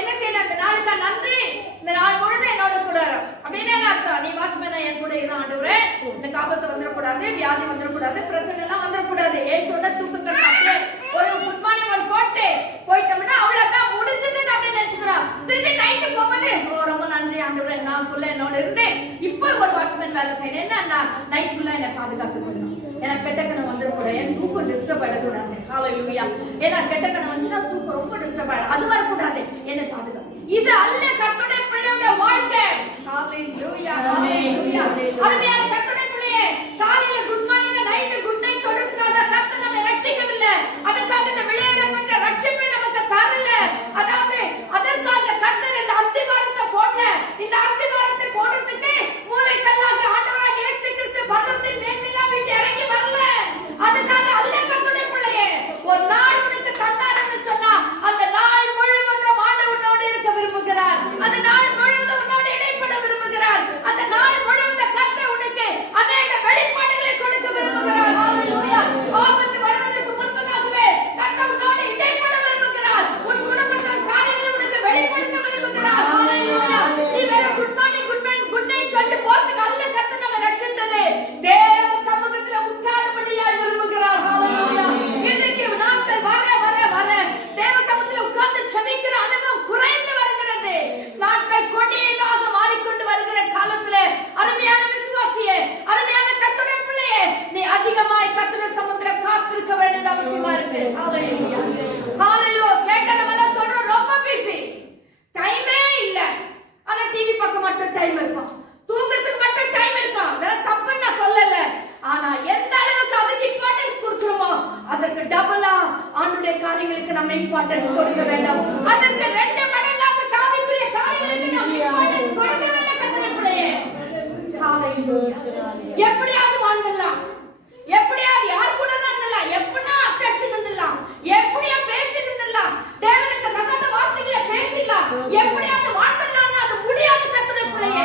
என்ன செய்யணும்? அந்த நாளுக்கு நன்றி, இந்த நாள் முழுது என்னோட கூட அப்படின்னு என்ன அர்த்தம்? நீ வாட்ச்மேனா என் கூட இரு ஆண்டவரே, இந்த காபத்து வந்துடக்கூடாது, வியாதி வந்துடக்கூடாது, பிரச்சனை எல்லாம் வந்துடக்கூடாது. ஏன் சொன்ன தூக்கத்தை ஒரு குட் மார்னிங் ஒரு போட்டு போயிட்டோம்னா அவ்வளவுதான் முடிஞ்சதுன்னு அப்படின்னு நினைச்சுக்கிறோம். திருப்பி நைட்டு போகும்போது ரொம்ப நன்றி ஆண்டவரே, நான் ஃபுல்லா என்னோட இருந்து இப்போ ஒரு வாட்ச்மேன் வேலை செய்யணும். என்ன நைட் ஃபுல்லா என்னை பாதுகாத்துக்கணும், எனக்கு கெட்டக்கணம் வந்துடக்கூடாது, என் தூக்கம் டிஸ்டர்ப் ஆயிடக்கூடாது. ஹalleluya. ஏன்னா கெட்டக்கணம் வந்துச்சுன்னா தூக்கம் ரொம்ப டிஸ்டர்ப் ஆயிடும், அது வரக்கூடாது, என்னை பாதுகாத்து. இது அல்ல கர்த்தருடைய பிள்ளையோட வாழ்க்கை. ஹalleluya. ஹalleluya. அருமையான கர்த்தருடைய பிள்ளையே, காலையில good morning, night good night சொல்றதுக்காக கர்த்தர் நம்மை ரட்சிக்கவில்லை. அதுக்காக இந்த வெளியேறப்பட்ட ரட்சிப்பை நமக்கு தரல. அதாவது அதற்காக கர்த்தர் இந்த அஸ்திபாரத்தை போடல. இந்த அஸ்திபாரத்தை போடுறதுக்கு மூலைக்கல்லாக ஆண்டவராகிய இயேசு கிறிஸ்து பரலோகத்தின் மேன்மையா விட்டு இறங்கி வரல. அதுக்காக அல்ல கர்த்தருடைய பிள்ளையே, ஒரு நாள் உனக்கு தந்தாருன்னு சொன்னா அந்த நாள் முழுவதும் ஆண்டவரோடு இருக்க விரும்புகிறார். அந்த நாள் முழுவதும் உன்னோடு இடைப்பட விரும்புகிறார். அந்த நாள் முழுவதும் கர்த்தர் உனக்கு அநேக வெளிப்பாடுகளை கொடுக்க விரும்புகிறார். ஹalleluya. ஆபத்து வருவதற்கு முன்பதாகவே கர்த்தர் உன்னோடு இடைப்பட விரும்புகிறார். உன் குடும்பத்தின் காரியங்களை உனக்கு வெளிப்படுத்த விரும்புகிறார். ஹalleluya. நீ வேற குட் மார்னிங், குட் நைட் சொல்லிட்டு போறதுக்கு அல்ல கர்த்தர் நம்மை ரட்சித்தது. தேவ சமூகத்துல உட்கார்ந்தபடியாய் விரும்புகிறார். ஹalleluya. இன்னைக்கு நாட்கள் வர வர வர தேவ சமூகத்துல உட்கார்ந்து செபிக்கிற அனுபவம் குறைந்து வருகிறது. நாட்கள் கொடியதாக மாறிக்கொண்டு வருகிற காலத்துல அருமையான விசுவாசியே, அருமையான கர்த்தருடைய பிள்ளையே, நீ அதிகமாய் கர்த்தருடைய சமூகத்துல காத்திருக்க வேண்டியது அவசியமா இருக்கு. ஹalleluya. ஹalleluya. கேட்ட நம்ம எல்லாம் சொல்றோம் ரொம்ப பிஸி, டைமே இல்ல. ஆனா டிவி பார்க்க மட்டும் டைம் இருக்கும், தூக்கத்துக்கு மட்டும் டைம் இருக்கும். அதெல்லாம் தப்புன்னு நான் சொல்லல. ஆனா எந்த அளவுக்கு அதுக்கு இம்பார்ட்டன்ஸ் கொடுக்கிறோமோ அதற்கு டபுளா ஆண்டுடைய காரியங்களுக்கு நம்ம இம்பார்ட்டன்ஸ் கொடுக்க வேண்டும். அதற்கு 2 மடங்காக காவிக்குரிய காரியங்களுக்கு நம்ம இம்பார்ட்டன்ஸ் கொடுக்க வேண்டும். கர்த்தருடைய பிள்ளையே, எப்படியாவது வாழ்ந்துடலாம், எப்படியாவது யார் கூட தான் இருந்தலாம், எப்படின்னா அட்ராக்ஷன் வந்துடலாம், எப்படியா பேசி இருந்துடலாம், தேவனுக்கு தகுந்த வார்த்தைகளை பேசிடலாம், எப்படியாவது வாழ்ந்துடலாம்னு அது முடியாது. கர்த்தருடைய பிள்ளையே,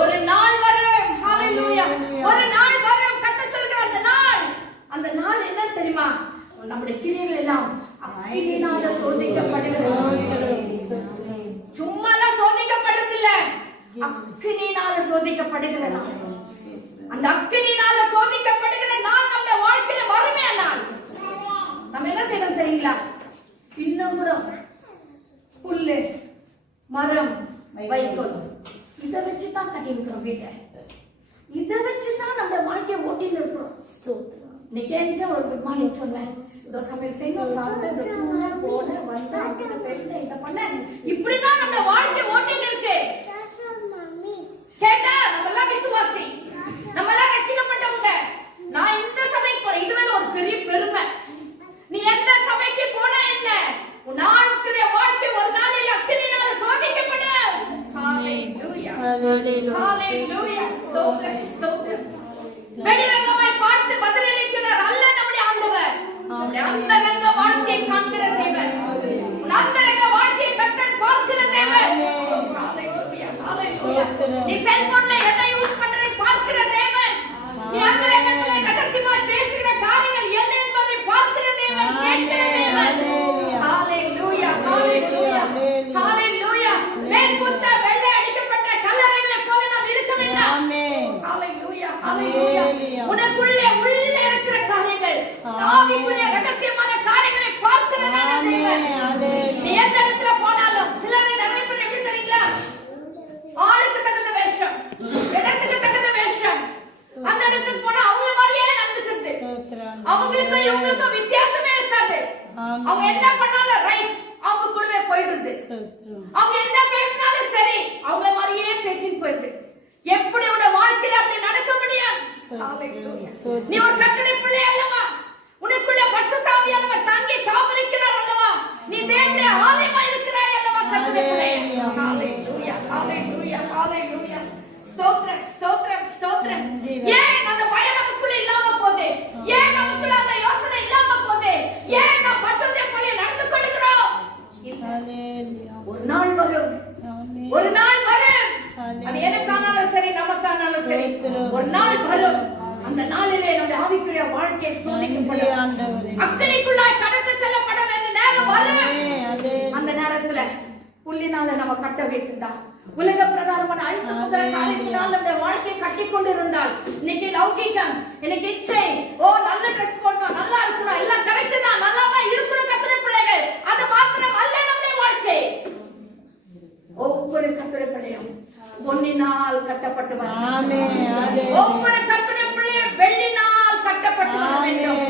ஒரு நாள் வரும். ஹalleluya. ஒரு நாள் வரும். கர்த்தர் சொல்கிறார் அந்த நாள் என்ன தெரியுமா? நம்முடைய கிரியைகள் எல்லாம் அக்கினியினால சோதிக்கப்படுகிறது. சும்மாலாம் சோதிக்கப்படுறது இல்ல, அக்கினியினால சோதிக்கப்படுகிறது. அந்த அக்கினியினால சோதிக்கப்படுகிற நாள் நம்ம வாழ்க்கையில வருமே நாள். நம்ம என்ன செய்யணும் தெரியுங்களா? இன்னும் கூட புல்லு, மரம், வைக்கோல் இதை வச்சுதான் கட்டி இருக்கிறோம் வீட்டை. இதை வச்சுதான் நம்ம வாழ்க்கையை ஓட்டின்னு இருக்கிறோம். இன்னைக்கு ஒரு குட் மார்னிங் சொன்னேன், இதோ சமையல் செய்யணும், சாப்பிட்டு இதோ தூங்க போன வந்த அவங்க பேசினேன், இதை பண்ண. இப்படிதான் நம்ம வாழ்க்கை ஓட்டிட்டு இருக்கு. கேட்டா நம்ம எல்லாம் விசுவாசி, நம்ம எல்லாம் ரட்சிக்கப்பட்டவங்க. நான் இந்த சபைக்கு போறேன், இதுவே ஒரு பெரிய பெருமை. நீ எந்த சபைக்கு போனா என்ன, உன் ஆளுடைய வாழ்க்கை ஒரு நாளில் அக்கினியால சோதிக்கப்படும். ஹalleluya ஹalleluya ஸ்தோத்திரம் ஸ்தோத்திரம். வெளிரங்கமாய் பார்த்து பதிலளிக்கிறார் அல்ல நம்முடைய ஆண்டவர். நம்முடைய அந்தரங்க வாழ்க்கையை காண்கிற தேவன், உன் அந்தரங்க வாழ்க்கையை கர்த்தர் பார்க்கிற தேவன். ஹalleluya ஹalleluya. நீ செல்போன்ல எதை யூஸ் பண்றதை பார்க்கிற தேவன். நீ அந்தரங்கத்துல ரகசியமாய் பேசுகிற காரியங்கள் என்ன என்பதை பார்க்கிற தேவன், கேட்கிற தேவன். ஹalleluya ஹalleluya ஹalleluya. மேல்பூச்சா வெள்ளை அடிக்கப்பட்ட கல்லறைகளை போல நாம் இருக்க வேண்டாம். ஆமென். ஹalleluya ஹalleluya. உனக்குள்ளே உள்ளே இருக்கிற காரியங்கள், ஆவிக்குரிய ரகசியமான காரியங்களை பார்க்கிறதான தேவன். நீ எந்த இடத்துல போனாலும் சிலரை நிறைய பேர் எப்படி தெரியுங்களா, ஆளுக்கு தகுந்த வேஷம், இடத்துக்கு தகுந்த வேஷம். அந்த இடத்துக்கு போனா அவங்க மாதிரியே நடந்துக்கிறது. அவங்களுக்கு இவங்களுக்கு வித்தியாசமே இருக்காது. அவங்க என்ன பண்ணாலும் ரைட், அவங்க கூடவே போயிடுது. அவங்க என்ன பேசினாலும் சரி, அவங்க மாதிரியே பேசிட்டு போயிடுது. எப்படி உன் வாழ்க்கையில அப்படி நடக்க முடியும்? நீ ஒரு கர்த்தருடைய பிள்ளை அல்லவா, உனக்குள்ள பரிசுத்த ஆவியானவர் தங்கி தாபரிக்கிறார் அல்லவா, நீ தேவனுடைய ஆலயமா இருக்கிறாய் அல்லவா, கர்த்தருடைய பிள்ளை. ஹalleluya ஹalleluya ஹalleluya. ஸ்தோத்திரம் ஸ்தோத்திரம் ஸ்தோத்திரம். ஏன் அந்த பயம் நமக்குள்ள இல்லாம போதே, ஏன் நமக்குள்ள அந்த யோசனை இல்லாம போதே, ஏன் நாம் பரிசுத்த பிள்ளை நடந்து கொள்கிறோம்? ஒரு நாள் வரும், ஒரு நாள் வரும். அது எனக்கானாலும் சரி, நமக்கானாலும் சரி, ஒரு நாள் வரும். அந்த நாளிலே நம்முடைய ஆவிக்குரிய வாழ்க்கை சோதிக்கப்படும். அக்கினிக்குள்ளாய் கடந்து செல்லப்பட வேண்டிய நேரம் வரும். அந்த நேரத்துல புல்லினால நம்ம கட்ட வைத்திருந்தா, உலக பிரகாரமான அழித்து முதல காரியத்தினால் நம்முடைய வாழ்க்கையை கட்டி கொண்டிருந்தால், இன்னைக்கு லௌகிகம், இன்னைக்கு இச்சை, ஓ நல்ல ட்ரெஸ் போடணும், நல்லா இருக்கணும், எல்லாம் கரெக்ட் தான், நல்லாவா இருக்கணும் கர்த்தருடைய பிள்ளைகள், அது மாத்திரம் அல்ல நம்முடைய வாழ்க்கை. ஒவ்வொரு கர்த்தருடைய பிள்ளையும் பொன்னினால் கட்டப்பட்டு வர வேண்டும். ஒவ்வொரு கர்த்தருடைய பிள்ளையும் வெள்ளினால் கட்டப்பட்டு வர வேண்டும்.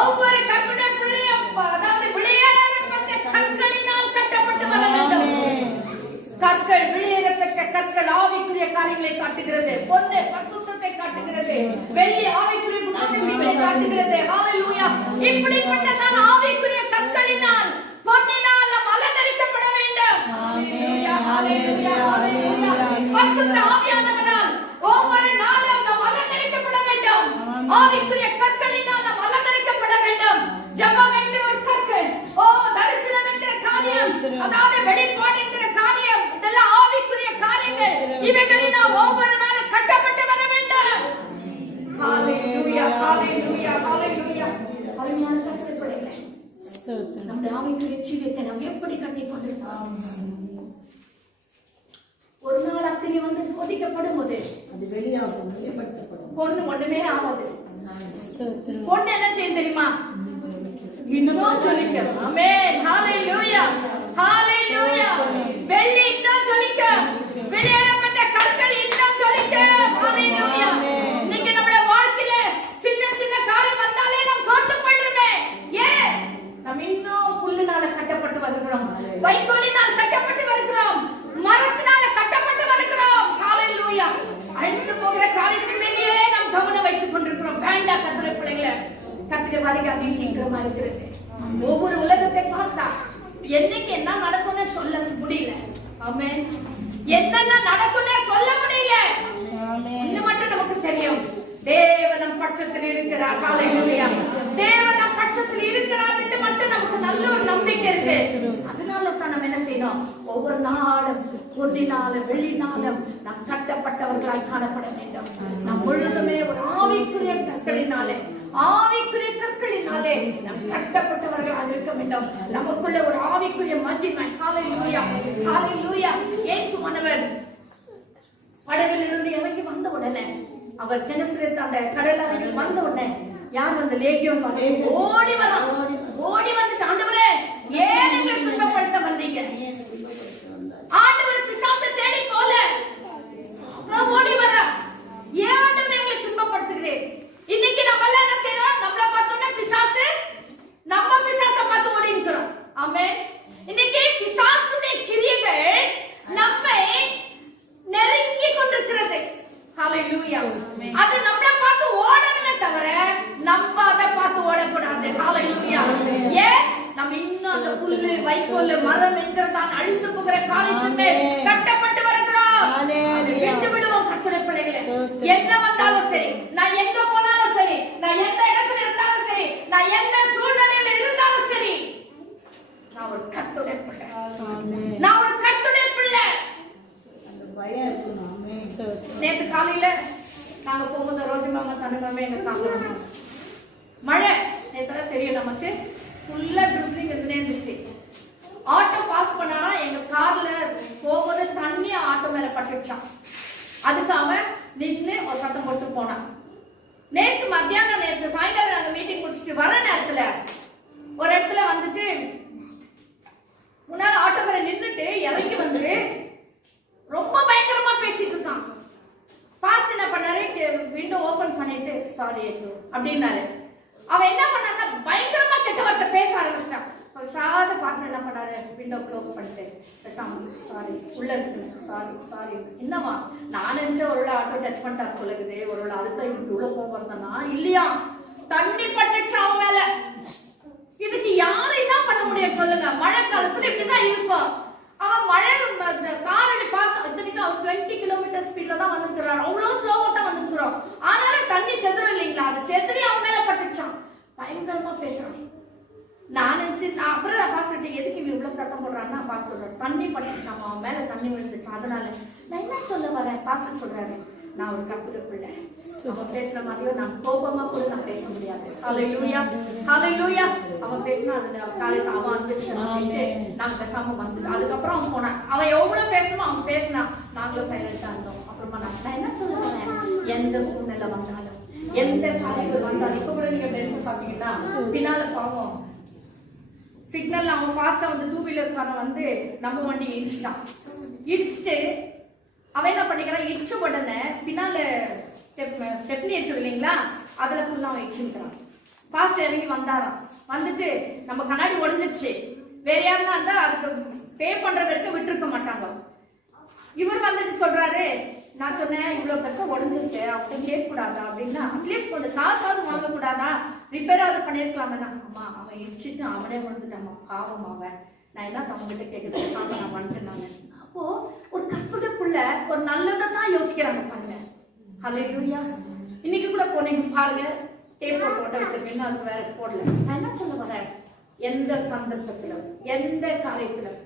ஒவ்வொரு கர்த்தருடைய பிள்ளையும் அதாவது வெளியேறப்பட்ட கற்களினால் கட்டப்பட்டு வர வேண்டும். கற்கள், வெளியேறப்பட்ட கற்கள் ஆவிக்குரிய காரியங்களை காட்டுகிறது. பொன்னு பரிசுத்தத்தை காட்டுகிறது. வெள்ளி ஆவிக்குரிய குணாதிசயங்களை காட்டுகிறது. ஹalleluya. இப்படிப்பட்டதான ஆவிக்குரிய கற்களினால், பொன்னினால் நாம் அலங்கரிக்கப்பட வேண்டும். ஹalleluya ஹalleluya ஹalleluya. பரிசுத்த ஆவியானவரால் ஒவ்வொரு நாளும் நாம் அலங்கரிக்கப்பட வேண்டும். ஆவிக்குரிய கற்களினால் நாம் அலங்கரிக்கப்பட வேண்டும். ஜெபம் என்கிற ஒரு கற்கள், ஓ தரிசனம் என்கிற காரியம், அதாவது வெளிப்பாடு என்கிற காரியம், இதெல்லாம் ஆவிக்குரிய காரியங்கள். இவைகளில் நாம் ஒவ்வொரு நாளும் கட்டப்பட்டு வர வேண்டும். ஹalleluya ஹalleluya ஹalleluya. அருமையான கர்த்தர்களே, ஸ்தோத்திரம். நம்முடைய ஆவிக்குரிய ஜீவியத்தை நாம் எப்படி கட்டிக் கொண்டிருக்கிறோம்? ஒரு நாள் அக்கினி வந்து சோதிக்கப்படும் போது அது வெளியாகும், வெளிப்படுத்தப்படும். பொண்ணு ஒண்ணுமே ஆகாது. பொண்ணு என்ன செய்யும் தெரியுமா? இன்னும் சொல்லிக்க. ஆமென். ஹalleluya ஹalleluya. வெள்ளி இன்னும் சொல்லிக்க, வெளியேறப்பட்ட கற்கள் இன்னும் சொல்லிக்க. ஹalleluya. இன்னைக்கு நம்முடைய வாழ்க்கையில சின்ன சின்ன காரியம் வந்தாலே நாம் சோர்ந்து போயிடுறோமே. ஏன்? நாம் இன்னும் புல்லினால கட்டப்பட்டு வருகிறோம், வைக்கோலினால் கட்டப்பட்டு வருகிறோம், மரத்தினால கட்டப்பட்டு வருகிறோம். ஹalleluya. அழிந்து போகிற காரியங்களிலேயே நாம் கவனம் வைத்துக் கொண்டிருக்கிறோம். வேண்டாம் கர்த்தருடைய பிள்ளைகளே, கர்த்தருடைய வருகை அதி சீக்கிரமா இருக்கிறது. ஒவ்வொரு உலகத்தை பார்த்தா என்னைக்கு என்ன நடக்கும்னு சொல்ல முடியல. ஆமென். என்னென்ன நடக்கும்னு சொல்ல முடியல. இது மட்டும் நமக்கு தெரியும், தேவன் நம் பட்சத்தில் இருக்கிறார். ஹalleluya. தேவன் நம் பட்சத்தில் இருக்கிறார் என்று மட்டும் நமக்கு நல்ல ஒரு நம்பிக்கை இருக்கு. அதனால தான் நம்ம என்ன செய்யணும்? ஒவ்வொரு நாளும் பொன்னினாலும் வெள்ளினாலும் நாம் கட்டப்பட்டவர்களாய் காணப்பட வேண்டும். நம் முழுதுமே ஒரு ஆவிக்குரிய கற்களினாலே, ஆவிக்குரிய கற்களினாலே நாம் கட்டப்பட்டவர்களாக இருக்க வேண்டும். நமக்குள்ள ஒரு ஆவிக்குரிய மகிமை. ஹalleluya ஹalleluya. இயேசுவானவர் படவில் இருந்து இறங்கி வந்த உடனே, அவர் கெனசரேத் அந்த கடல் அருகில் வந்த உடனே யார் வந்து லேகியோன் ஓடி வரான். ஓடி வந்து, ஆண்டவரே ஏன் எங்களை துன்பப்படுத்த வந்தீங்க? ஆண்டவர் பிசாசை தேடி போல ஓடி வர்றான். ஏன் ஆண்டவரே எங்களை துன்பப்படுத்துகிறேன்? இன்னைக்கு நம்ம எல்லாம் என்ன செய்யறோம்? நம்மள தான் அழிந்து போகிற காரியத்தின் மேல் கட்டப்பட்டு வருகிறோம். அதை விட்டு விடுவோம் கர்த்தருடைய பிள்ளைகளே. என்ன வந்தாலும் சரி, நான் எங்க போனாலும் சரி, நான் எந்த இடத்துல இருந்தாலும் சரி, நான் எந்த சூழ்நிலையில இருந்தாலும் சரி, நான் ஒரு கர்த்தருடைய பிள்ளை. நான் ஒரு கர்த்தருடைய பிள்ளை. அந்த பயம் இருக்கணும். நேற்று காலையில நாங்க போகும்போது ரோஜி மாமா தனுமாமே எங்க தாங்க மழை நேற்று தெரியும் நமக்கு ஃபுல்லா ட்ரிப்ளிங் இருந்துச்சு. ஆட்டோ பாஸ் பண்ணாரா, எங்க கார்ல போகும்போது தண்ணி ஆட்டோ மேல பட்டுச்சான். அதுக்கு அவன் நின்று ஒரு சத்தம் போட்டு போனான். நேற்று மத்தியானம் நேற்று சாயங்காலம் நாங்க மீட்டிங் முடிச்சுட்டு வர நேரத்துல ஒரு இடத்துல வந்துட்டு முன்னாடி ஆட்டோக்காரன் நின்றுட்டு இறங்கி வந்து ரொம்ப பயங்கரமா பேசிட்டு இருக்கான். பாஸ் என்ன பண்ணாரு, விண்டோ ஓபன் பண்ணிட்டு சாரி அப்படின்னாரு. அவன் என்ன பண்ணாங்க, பயங்கரமா கெட்ட வார்த்தை பேச ஆரம்பிச்சிட்டான். சாத பாஸ் என்ன பண்ணாரு, விண்டோ க்ளோஸ் பண்ணிட்டு பேசாம சாரி உள்ள இருக்கு சாரி சாரி. என்னவா, நான் நினைச்ச ஒரு ஆட்டோ டச் பண்ணிட்டாரு போலகுது, ஒரு அதுதான் இப்படி உள்ள போகிறதுனா இல்லையா, தண்ணி பட்டுச்சு அவன் மேல. இதுக்கு யாரை என்ன பண்ண முடியும் சொல்லுங்க? மழை காலத்துல இப்படிதான் இருக்கும். அவன் மழை காரடி பாஸ் இத்தனைக்கும் அவன் 20 கிலோமீட்டர் ஸ்பீட்ல தான் வந்துக்கிறான். அவ்வளவு ஸ்லோவா தான் வந்துக்கிறோம். ஆனாலும் தண்ணி செதுரும் இல்லைங்களா, அது செதுரி அவன் மேல பட்டுச்சான். பயங்கரமா பேசுறான். நான் நினைச்சு அப்புறம் நான் பாஸ் எதுக்கு இவ்வளவு சத்தம் போடுறான்னா பாஸ் சொல்றேன், தண்ணி பட்டுச்சாமா அவன் மேல, தண்ணி விழுந்துச்சான். அதனால நான் என்ன சொல்ல வரேன், பாஸ் சொல்றாரு, நான் ஒரு கர்த்தருடைய பிள்ளை. அவன் பேசுற மாதிரியோ நான் கோபமா கூட நான் பேச முடியாது. ஹல்லேலூயா ஹல்லேலூயா. அவன் பேசினா அது காலையில அவன் வந்துச்சு நாங்க பேசாம வந்துட்டோம். அதுக்கப்புறம் அவன் போனான். அவன் எவ்வளவு பேசணுமோ அவன் பேசினான், நாங்களும் சைலண்டா இருந்தோம். அப்புறமா நான் என்ன சொல்ல வரேன், எந்த சூழ்நிலை வந்தாலும் எந்த காரியங்கள் வந்தாலும், இப்ப கூட நீங்க பெருசு பாத்தீங்கன்னா பின்னால பாவம் சிக்னல் அவன் ஃபாஸ்டா வந்து 2 வீலர் வந்து நம்ம வண்டி இடிச்சிட்டான். இடிச்சுட்டு அவன் என்ன பண்ணிக்கிறான், இடிச்ச உடனே பின்னால ஸ்டெப்னி இருக்குது இல்லைங்களா, அதுல ஃபுல்லா அவன் இடிச்சுக்கிறான். ஃபாஸ்ட் இறங்கி வந்தாராம். வந்துட்டு நம்ம கண்ணாடி உடஞ்சிச்சு, வேற யாருன்னா இருந்தா அதுக்கு பே பண்ற வரைக்கும் விட்டுருக்க மாட்டாங்க. இவர் வந்துட்டு சொல்றாரு, நான் சொன்னேன் இவ்வளவு பெருசா உடஞ்சிருக்கு அப்படின்னு கேட்கக்கூடாதா அப்படின்னா, அட்லீஸ்ட் கொஞ்சம் காசாவது வாங்கக்கூடாதா, ரிப்பேராவது பண்ணிருக்கலாமே. அம்மா அவன் இடிச்சுட்டு அவனே வந்துட்டாமா, பாவம் அவன், நான் என்ன தவங்கிட்ட கேட்குறேன், நான் வந்துட்டேன். அப்போ ஒரு கர்த்தருடைய பிள்ளை ஒரு நல்லதை தான் யோசிக்கிறாங்க பாருங்க. ஹல்லேலூயா. இன்னைக்கு கூட போனீங்க பாருங்க, டேப் போட்டு வச்சிருக்கீங்க, அது வேற போடல. நான் என்ன சொல்ல வரேன், எந்த சந்தர்ப்பத்திலும் எந்த காரியத்திலும்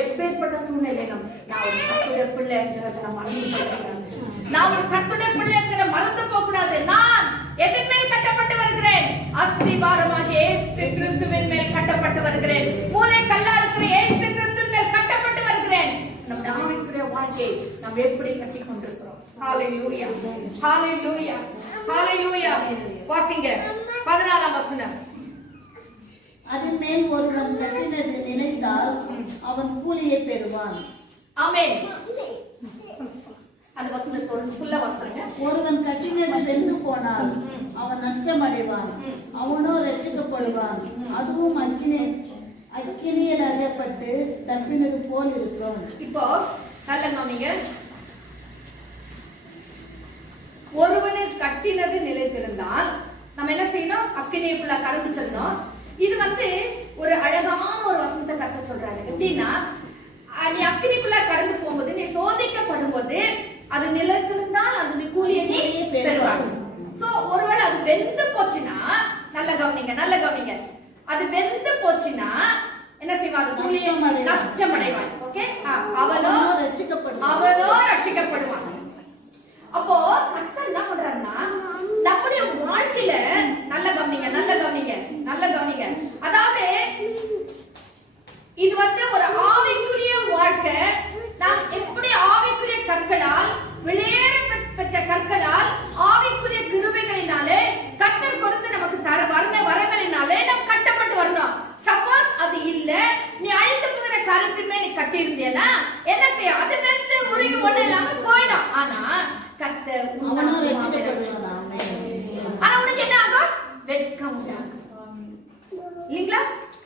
எப்பேற்பட்ட சூழ்நிலையிலும் நான் ஒரு கர்த்தருடைய பிள்ளைங்கிறத நான் மறந்து போகக்கூடாது. நான் ஒரு கர்த்தருடைய பிள்ளைங்கிற மறந்து போக கூடாது. நான் எதன் மேல் கட்டப்பட்டு வருகிறேன், அஸ்திபாரமாக இயேசு கிறிஸ்துவின் மேல் கட்டப்பட்டு வருகிறேன். மூலை கல்லா இருக்கிற இயேசு கிறிஸ்துவின் மேல் கட்டப்பட்டு வருகிறேன். நம்ம ஆவிக்குரிய வாழ்க்கை நாம் எப்படி கட்டி கொண்டிருக்கிறோம். ஹல்லேலூயா ஹல்லேலூயா ஹல்லேலூயா. வாசிங்க 14ஆம் வசனம். அதன் மேல் ஒருவன் கட்டினது நினைத்தால் அவன் கூலியை பெறுவான். ஆமென். அந்த வசனத்தோட ஃபுல்லா வாசிங்க. ஒருவன் கட்டினது வெந்து போனால் அவன் நஷ்டமடைவான், அவனோ ரட்சிக்கப்படுவான். அதுவும் அக்கினியில் அறையப்பட்டு தப்பினது போல் இருக்கும். இப்போ நல்ல நீங்க ஒருவனை கட்டினது நிலைத்திருந்தால் நம்ம என்ன செய்யணும், அக்கினிக்குள்ள கடந்து செல்லணும். இது ஒரு அழகான ஒரு வசனத்தை கட்ட சொல்றாரு. எப்படின்னா, நீ அக்கினிக்குள்ள கடந்து போகும்போது, நீ சோதிக்கப்படும் போது அது நிலைத்திருந்தால் அது நீ கூலியை பெறுவார். சோ ஒருவேளை அது வெந்து போச்சுன்னா, நல்ல கவனிங்க, அது வெந்து போச்சுன்னா என்ன செய்வாங்க, கூலியை நஷ்டமடைவான். ஓகே, அவனோ ரட்சிக்கப்படுவான். அப்போ கர்த்தர் என்ன பண்றாருன்னா, நம்முடைய வாழ்க்கையில நல்ல கவனிங்க. அதாவது இது ஒரு ஆவிக்குரிய வாழ்க்கை. நாம் எப்படி ஆவிக்குரிய கற்களால், வெளியேற பெற்ற கற்களால், ஆவிக்குரிய கிருபைகளினாலே கர்த்தர் கொடுத்து நமக்கு தர வரங்களினாலே நாம் கட்டப்பட்டு வரணும். சப்போஸ் அது இல்ல, நீ அழிந்து போகிற காரியத்தின் மேல் நீ கட்டி இருந்தேன்னா என்ன செய்ய, அது வெந்து உருகி ஒண்ணு இல்லாம போயிடும். ஆனா கர்த்தர் ஆனா உனக்கு என்ன ஆகும், வெட்கம் உண்டாகும் இல்லைங்களா,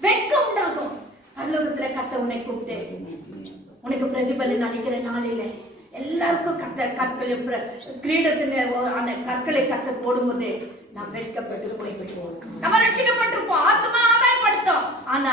வெட்கம் உண்டாகும். பரலோகத்துல கர்த்தர் உன்னை கூப்பிட்டு உனக்கு பிரதிபலன் அளிக்கிற நாளில எல்லாருக்கும் கற்களை கிரீடத்தின் அந்த கற்களை கத்த போடும்போது நாம் வெட்கப்பட்டு போய்விடுவோம். நம்ம ரட்சிக்கப்பட்டிருப்போம், ஆத்மா ஆதாயப்படுத்தோம். ஆனா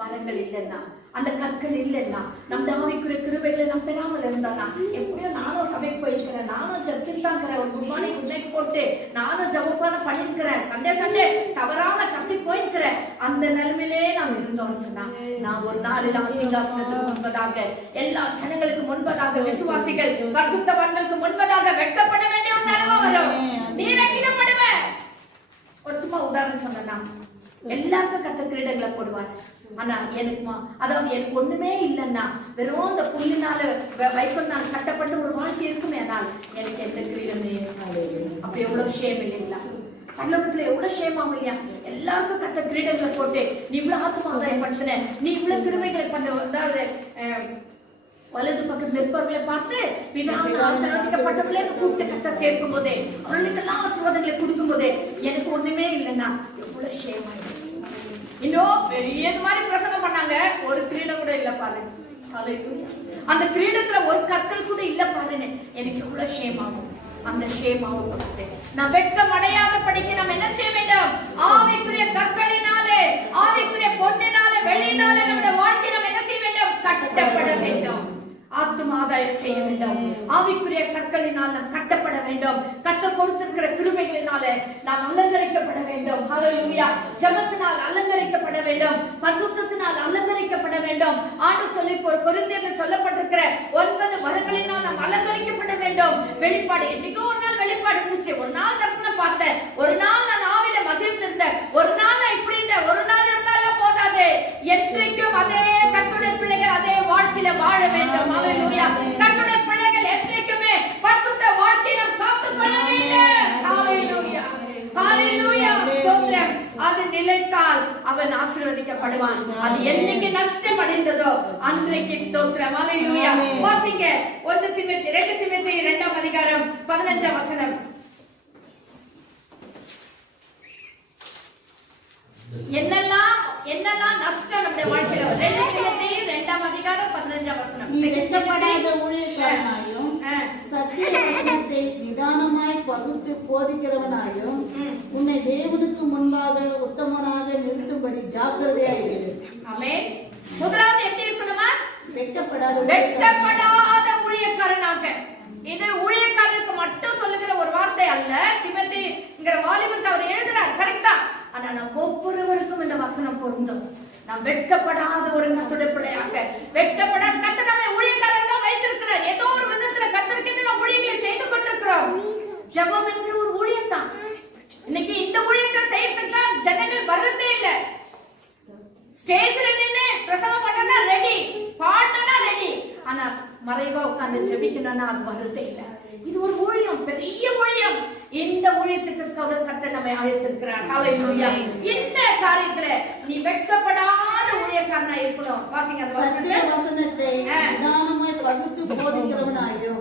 வரங்கள் இல்லைன்னா, அந்த கற்கள் இல்லைன்னா நம்ம ஆவிக்குரிய கிருபைகளை நாம் பெறாமல் இருந்தானா எப்படியோ நானும் சபைக்கு போயிருக்கிறேன், நானும் சர்ச்சில் தான் இருக்கிறேன், ஒரு குட் மார்னிங் குட் நைட் போட்டு நானும் ஜபப்பான பண்ணிருக்கிறேன், சண்டே தவறாம சர்ச்சுக்கு போயிருக்கிறேன், அந்த நிலைமையிலே நாம் இருந்தோம்னு சொன்னா நான் ஒரு நாளில் சிங்காசனத்துக்கு முன்பதாக எல்லா ஜனங்களுக்கு முன்பதாக விசுவாசிகள் பரிசுத்தவான்களுக்கு முன்பதாக வெட்கப்பட வேண்டிய ஒரு நிலைமை வரும். நீ ரட்சிக்கப்படுவ. ஒரு சும்மா உதாரணம் சொன்னா எல்லாருக்கும் கர்த்தர் கிரீடங்களை போடுவார். ஆனா எனக்கு ஒண்ணுமே இல்லைன்னா வெறும் இந்த புல்லினால வைக்கோல் நான் கட்டப்பட்ட ஒரு வாழ்க்கை இருக்குமே, ஆனால் எனக்கு எந்த கிரீடமே அப்ப எவ்வளவு ஷேம் இல்லைங்களா? பல்லவத்துல எவ்வளவு ஷேம் ஆகும் இல்லையா? எல்லாருக்கும் கர்த்தர் கிரீடங்களை போட்டு நீ இவ்வளவு ஆத்மாதாயம் படுத்தின, நீ இவ்வளவு கிருமைகளை பண்ண, அதாவது வலது பக்கம் நிற்பவர்களை பார்த்து ஆசீர்வதிக்கப்பட்டவர்களே கூப்பிட்டு கர்த்தர் சேர்க்கும் போதே அவர்களுக்கெல்லாம் ஆசீர்வாதங்களை கொடுக்கும் போதே எனக்கு ஒண்ணுமே இல்லைன்னா எவ்வளவு ஷேம் ஆயிடும். இன்னும் பெரிய மாதிரி பிரசங்கம் பண்ணாங்க, ஒரு கிரீடம் கூட இல்ல பாரு, அந்த கிரீடத்துல ஒரு கற்கள் கூட இல்ல பாருன்னு எனக்கு எவ்வளவு ஷேம் ஆகும். அந்த ஷேம் ஆகக்கூடாது. நான் வெட்கம் அடையாத படிக்க நாம் என்ன செய்ய வேண்டும்? ஆவிக்குரிய கற்களினாலே, ஆவிக்குரிய பொன்னினாலே, வெள்ளியினாலே நம்முடைய வாழ்க்கை நாம் என்ன செய்ய வேண்டும்? கட்டப்பட வேண்டும். ஆத்துமாதாயம் செய்ய வேண்டும். ஆவிக்குரிய கற்களினால் நாம் கட்டப்பட வேண்டும். கர்த்தர் கொடுத்திருக்கிற கிருபைகளினாலே நாம் அலங்கரிக்கப்பட வேண்டும். ஹல்லேலூயா. ஜெபத்தினால் அலங்கரிக்கப்பட வேண்டும், பரிசுத்தத்தினால் அலங்கரிக்கப்பட வேண்டும். ஆண்டு சொல்லி கொரிந்தியரில் சொல்லப்பட்டிருக்கிற 9 வரங்களினால் நாம் அலங்கரிக்கப்பட வேண்டும். வெளிப்பாடு என்னைக்கோ ஒரு நாள் வெளிப்பாடு இருந்துச்சு, ஒரு நாள் தரிசனம் பார்த்தேன், ஒரு நாள் நான் ஆவியில மகிழ்ந்திருந்தேன், ஒரு நாள் நான் இப்படி இருந்தேன், ஒரு நாள் இருந்தாலும் போதாது. என்றைக்கும் அதே கர்த்தருடைய பிள்ளைகள் அதே வாழ்க்கையில வாழ வேண்டும். ஹல்லேலூயா. கர்த்தருடைய பிள்ளைகள் என்றைக்குமே பரிசுத்த வாழ்க்கையை காத்துக்கொள்ள வேண்டும். ஹல்லேலூயா. ஹல்லேலூயா. ஸ்தோத்திரம். அது நிலைத்தால் அவன் ஆசீர்வதிக்கப்படுவான். அது என்னைக்கு நஷ்டம் அடைந்ததோ அன்றைக்கு ஸ்தோத்திரம். ஹல்லேலூயா. வாசிங்க 2 தீமோத்தேயு 2ஆம் அதிகாரம் 15ஆம் வசனம். என்னெல்லாம் நஷ்டம் நம்முடைய வாழ்க்கையில 2 தீமோத்தேயு 2ஆம் அதிகாரம் 15ஆம் வசனம். நீ வெட்கப்படாத ஊழியக்காரனாயும் சத்திய வசனத்தை நிதானமாய் பகுத்து போதிக்கிறவனாயும் உன்னை தேவனுக்கு முன்பாக உத்தமனாக நிறுத்தும்படி ஜாக்கிரதையாக இரு. ஆமென். முதலாவது எப்படி இருக்கணுமா? வெட்கப்படாத ஊழியக்காரனாக. இது ஊழியக்காரனுக்கு மட்டும் சொல்லுகிற ஒரு வார்த்தை அல்ல. தீமோத்தேயுங்கிற வாலிபனுக்கு அவர் எழுதுறார், கரெக்டா? ஆனா நம்ம ஒவ்வொருவருக்கும் இந்த வசனம் பொருந்தும். நாம் வெட்கப்படாத ஒரு கர்த்தருடைய பிள்ளையாக, வெட்கப்படாத கர்த்தர் நம்மை ஊழியக்காரர் தான் வைத்திருக்கிறார். ஏதோ ஒரு விதத்துல கர்த்தருக்கு நாம் ஊழியங்களை செய்து கொண்டிருக்கிறோம். ஜெபம் என்கிற ஒரு ஊழியம் தான். இன்னைக்கு இந்த ஊழியத்தை செய்யறதுக்கு ஜனங்கள் வர்றதே இல்ல. ஸ்டேஜ்ல நின்னு பிரசங்கம் பண்ணனா ரெடி, பாடனா ரெடி, ஆனா மறைவா உட்கார்ந்து ஜெபிக்கணும்னா அது வர்றதே இல்ல. இது ஒரு ஊழியம், பெரிய ஊழியம். இந்த ஊழியத்துக்கு கர்த்தர் நம்மை அழைத்திருக்கிறார். ஹல்லேலூயா. இந்த காரியத்துல நீ வெட்கப்படாத ஊழியக்காரனா இருக்கணும். வாசிங்க அந்த சத்திய வசனத்தை நிதானமாய் பகுத்து போதிக்கிறவனாயும்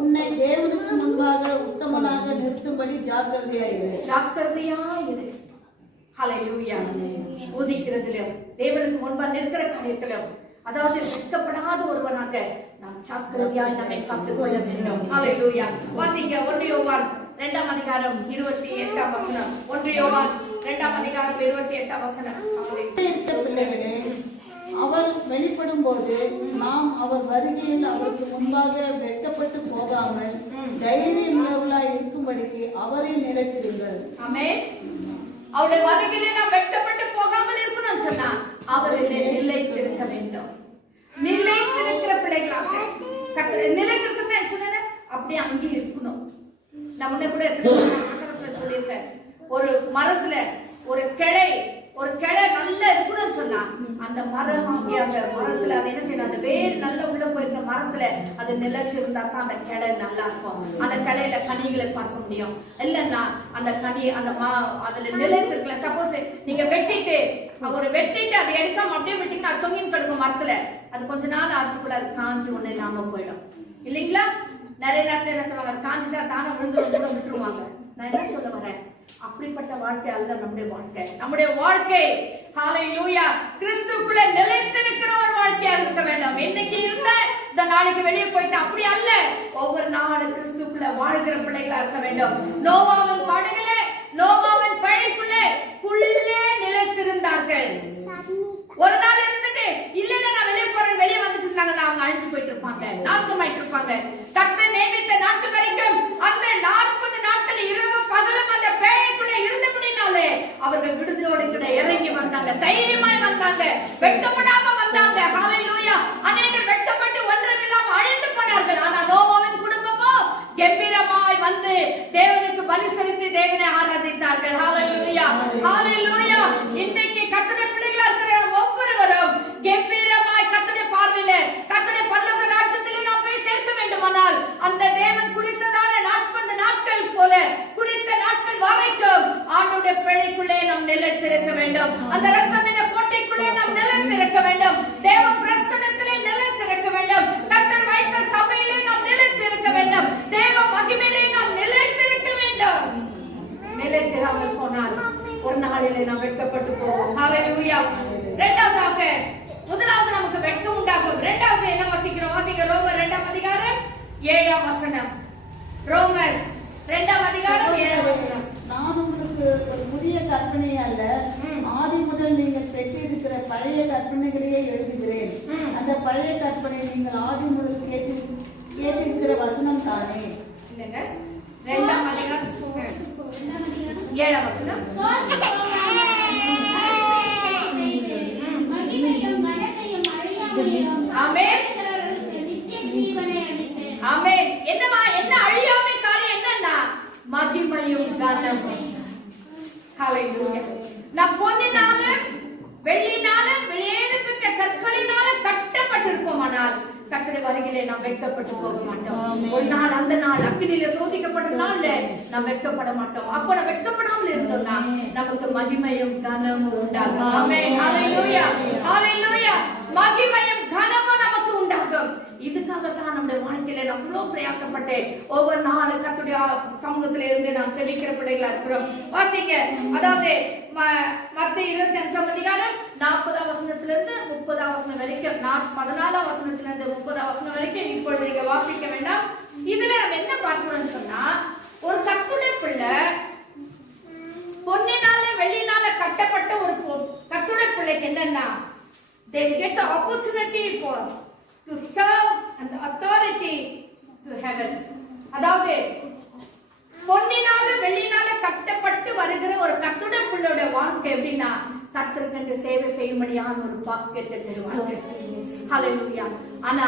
உன்னை தேவனுக்கு முன்பாக உத்தமனாக நிறுத்தும்படி ஜாக்கிரதையாக இரு. ஹல்லேலூயா. போதிக்கிறதிலும் தேவனுக்கு முன்பா நிற்கிற காரியத்திலும், அதாவது வெட்கப்படாத ஒருவனாக நாம் ஜாக்கிரதையாய் நம்மை காத்துக்கொள்ள வேண்டும். ஹல்லேலூயா. வாசிங்க 1 யோவான் 2ஆம் அதிகாரம் 28ஆம் வசனம். 1 யோவான் 2ஆம் அதிகாரம் 28ஆம் வசனம். பிள்ளைகளே, அவர் வெளிப்படும் போது நாம் அவர் வருகையில் அவருக்கு முன்பாக வெட்கப்பட்டு போகாமல் தைரியம் உள்ளவர்களாய் இருக்கும்படிக்கு அவரை நிலைத்திருங்கள். ஆமென். அவருடைய வருகையிலே நாம் வெட்கப்பட்டு போகாமல் இருக்கணும்னு சொன்னா அவரிலே நிலைத்திருக்க வேண்டும். நிலைத்திருக்கிற பிள்ளைகளாக கர்த்தர் நிலைத்திருக்கிறேன்னு சொன்னா அப்படியே அங்கே இருக்கணும். நான் முன்ன கூட சொல்லியிருக்கேன், ஒரு மரத்துல ஒரு கிளை நல்லா இருக்கணும்னு சொன்னா அந்த மரம் ஆகிய அந்த மரத்துல அது என்ன செய்யணும்? அந்த வேர் நல்லா உள்ள போயிருக்கிற மரத்துல அது நிலைச்சிருந்தா தான் அந்த கிளை நல்லா இருக்கும். அந்த கிளையில கனிகளை பார்க்க முடியும். இல்லைன்னா அந்த கனி அதுல நிலைத்திருக்கல. சப்போஸ் நீங்க வெட்டிட்டு அதை எடுக்காம அப்படியே விட்டீங்கன்னா அது தொங்கின்னு கிடக்கும் மரத்துல. அது கொஞ்ச நாள் அதுக்குள்ள அது காஞ்சி ஒண்ணு இல்லாம போயிடும் இல்லைங்களா? நிறைய நேரத்துல என்ன சொல்லுவாங்க, காஞ்சிட்டா தானே விழுந்து விட்டுருவாங்க. நான் என்ன சொல்ல வரேன், அப்படிப்பட்ட வாழ்க்கை அல்ல நம்முடைய வாழ்க்கை. நம்முடைய வாழ்க்கை ஹல்லேலூயா கிறிஸ்துவுக்குள்ள நிலைத்திருக்கிற ஒரு வாழ்க்கையா இருக்க வேண்டும். இன்னைக்கு இருந்த இந்த நாளைக்கு வெளியே போயிட்டு அப்படி அல்ல. ஒவ்வொரு நாளும் கிறிஸ்துவுக்குள்ள வாழ்கிற பிள்ளைகளா இருக்க வேண்டும். நோவாவின் படகுல, நோவாவின் பழைக்குள்ளே நிலைத்திருந்தார்கள். ஒரு நாள் இருந்துட்டு வந்துட்டு இல்ல நான் வெளியே போறேன் வெளியே வந்துட்டு இருந்தாங்கன்னா அவங்க அழிஞ்சு போயிட்டு இருப்பாங்க, நாசமாயிட்டு இருப்பாங்க. கர்த்தர் நியமித்த நாட்கள் வரைக்கும் அந்த 40 நாட்கள் இரவு பகலும் அந்த பேழைக்குள்ள இருந்தபடினாலே அவர்கள் விடுதலோடு கூட இறங்கி வந்தாங்க, தைரியமாய் வந்தாங்க, வெட்கப்படாம வந்தாங்க. ஹalleluya. அநேகர் வெட்கப்பட்டு ஒன்றுமில்லாம அழிந்து போனார்கள். ஆனா நோவாவின் குடும்பமோ கம்பீரமாய் வந்து தேவனுக்கு பலி செலுத்தி தேவனை ஆராதித்தார்கள். ஹalleluya, ஹalleluya. இன்றைக்கு கர்த்தருடைய பிள்ளைகளா இருக்கிற ஒவ்வொருவரும் கம்பீரமாய் கர்த்தருடைய பார்வையிலே கர்த்தருடைய பரலோக ராஜ்யத்திலே நாம் போய் சேர்க்க வேண்டுமானால் அந்த தேவன் குறித்ததான நாட்கள் போல குறித்த நாட்கள் வரைக்கும் ஆண்டவருடைய பிழைக்குள்ளே நாம் நிலைத்திருக்க வேண்டும். அந்த இரத்தத்தின் கோட்டைக்குள்ளே நாம் நிலைத்திருக்க வேண்டும். தேவ பிரசன்னத்திலே நிலைத்திருக்க வேண்டும். கர்த்தர் வைத்த சபையிலே நாம் நிலைத்திருக்க வேண்டும். தேவ மகிமையிலே நாம் நிலைத்திருக்க வேண்டும். நிலைத்திராமல் போனால் ஒரு நாளிலே நாம் வெட்கப்பட்டு போவோம். ஹalleluya. இரண்டாவதாக, முதலாவது நமக்கு வெட்கம் உண்டாகும். இரண்டாவது என்ன வாசிக்கிறோம்? வாசிக்க ரோமர் 2ஆம் அதிகாரம் 7ஆம் வசனம். ரோமர் 2ஆம் அதிகாரம் 7ஆம் வசனம். நான் உங்களுக்கு ஒரு புதிய கற்பனை அல்ல, ஆதி முதல் நீங்கள் பெற்றிருக்கிற பழைய கற்பனைகளையே எழுதுகிறேன். அந்த பழைய கற்பனை நீங்கள் ஆதி முதல் கேட்டிருக்கிற வசனம் தானே. இல்லங்க, 2ஆம் அதிகாரம் 7ஆம் வசனம். ஆமென், ஆமென். என்னமா என்ன அழியாமை காரியம் என்னன்னா மகிமையும் கனமும். ஹalleluya. நான் பொன்னினால வெள்ளினால வெளியேறப்பட்ட கற்களினால கட்டப்பட்டிருப்போமானால் கர்த்தருடைய வருகையிலே நாம் வெட்கப்பட்டு போக மாட்டோம். ஒரு நாள் அந்த நாள் அக்கினியில சோதிக்கப்பட்ட நாள்ல நாம் வெட்கப்பட மாட்டோம். அப்ப நம்ம வெட்கப்படாமல் இருந்தோம்னா நமக்கு மகிமையும் கனமும் உண்டாகும். ஆமென், ஹalleluya, ஹalleluya. மகிமையும் கனமும் நமக்கு உண்டாகும். இதுக்காகத்தான் நம்முடைய வாழ்க்கையில அவ்வளவு பிரயாசப்பட்டு ஒவ்வொரு நாளும் கர்த்தருடைய சமூகத்தில இருந்து நாம் செபிக்கிற பிள்ளைகளா இருக்கிறோம். வாசிங்க, அதாவது மத்தேயு 25ஆம் அதிகாரம் 40ஆம் வசனத்திலிருந்து 30ஆம் வசனம் வரைக்கும், 14ஆம் வசனத்திலிருந்து 30ஆம் வசனம் வரைக்கும் இப்பொழுது நீங்க வாசிக்க வேண்டாம். இதுல நம்ம என்ன பார்க்கணும்னு சொன்னா, ஒரு கர்த்தருடைய பிள்ளை பொன்னினால வெள்ளினால கட்டப்பட்ட ஒரு கர்த்தருடைய பிள்ளைக்கு என்னன்னா, they will get the opportunity to serve and the authority to heaven. அதாவது பொன்னினால வெள்ளினால கட்டப்பட்டு வருகிற ஒரு கர்த்தருடைய பிள்ளையோட வாழ்க்கை எப்படின்னா, கர்த்தருக்கு சேவை செய்யும்படியான ஒரு பாக்கியத்தை தருவாங்க. ஹalleluya. ஆனா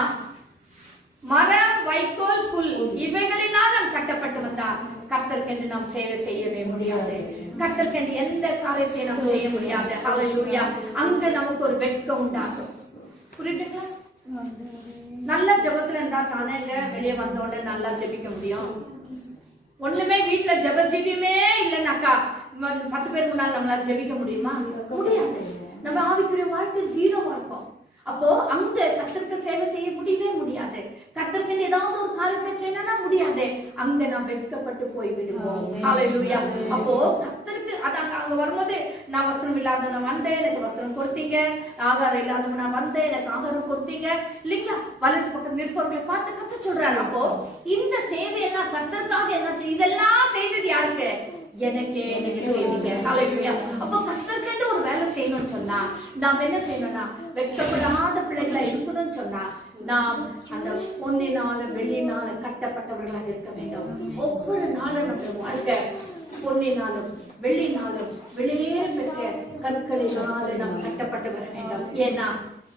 மரம், வைக்கோல், புல் இவைகளினால் நாம் கட்டப்பட்டு வந்தால் கர்த்தருக்கு நாம் சேவை செய்யவே முடியாது. கர்த்தருக்கு எந்த காரியத்தை நாம் செய்ய முடியாது. ஹalleluya. அங்க நமக்கு ஒரு வெட்கம் உண்டாகும். புரியுதுங்களா? நல்ல ஜெபத்துல இருந்தா தானேங்க வெளியே வந்தோடனே நல்லா ஜெபிக்க முடியும். ஒண்ணுமே வீட்டுல ஜெப ஜெபியுமே இல்லைன்னாக்கா 10 பேர் முன்னாடி நம்மளால ஜெபிக்க முடியுமா? முடியாது. நம்ம ஆவிக்குரிய வாழ்க்கை ஜீரோவா இருக்கும். அப்போ அங்க கர்த்தருக்கு சேவை செய்ய முடியவே முடியாது. கர்த்தருக்கு ஏதாவது ஒரு காரியத்தை செய்யணும்னா முடியாது. அங்க நாம் வெட்கப்பட்டு போய் விடுவோம். ஹalleluya. அப்போ கர்த்தருக்கு அங்க வரும்போது நான் வஸ்திரம் இல்லாத நான் வந்தேன், எனக்கு வஸ்திரம் கொடுத்தீங்க. ஆகாரம் இல்லாத நான் வந்தேன், எனக்கு ஆகாரம் கொடுத்தீங்க இல்லைங்களா? வலது பக்கம் நிற்பவர்களை பார்த்து கர்த்தர் சொல்றாரு. அப்போ இந்த சேவையெல்லாம் கர்த்தருக்காக என்ன செய்ய, இதெல்லாம் செய்தது யாருக்கு? எனக்கே செய்வீங்க. ஹalleluya. அப்போ கர்த்தருக்கு ஒரு வேலை செய்யணும்னு சொன்னா நாம் என்ன செய்யணும்னா, வெட்கப்படாத பிள்ளைகளா இருக்கணும்னு சொன்னா நாம் அந்த பொன்னினால வெள்ளினால கட்டப்பட்டவர்களாக இருக்க வேண்டும். ஒவ்வொரு நாளும் நம்ம வாழ்க்கை பொன்னினாலும் வெள்ளினாலும் வெளியேற பெற்ற கற்களினால நாம் கட்டப்பட்டு வர வேண்டும். ஏன்னா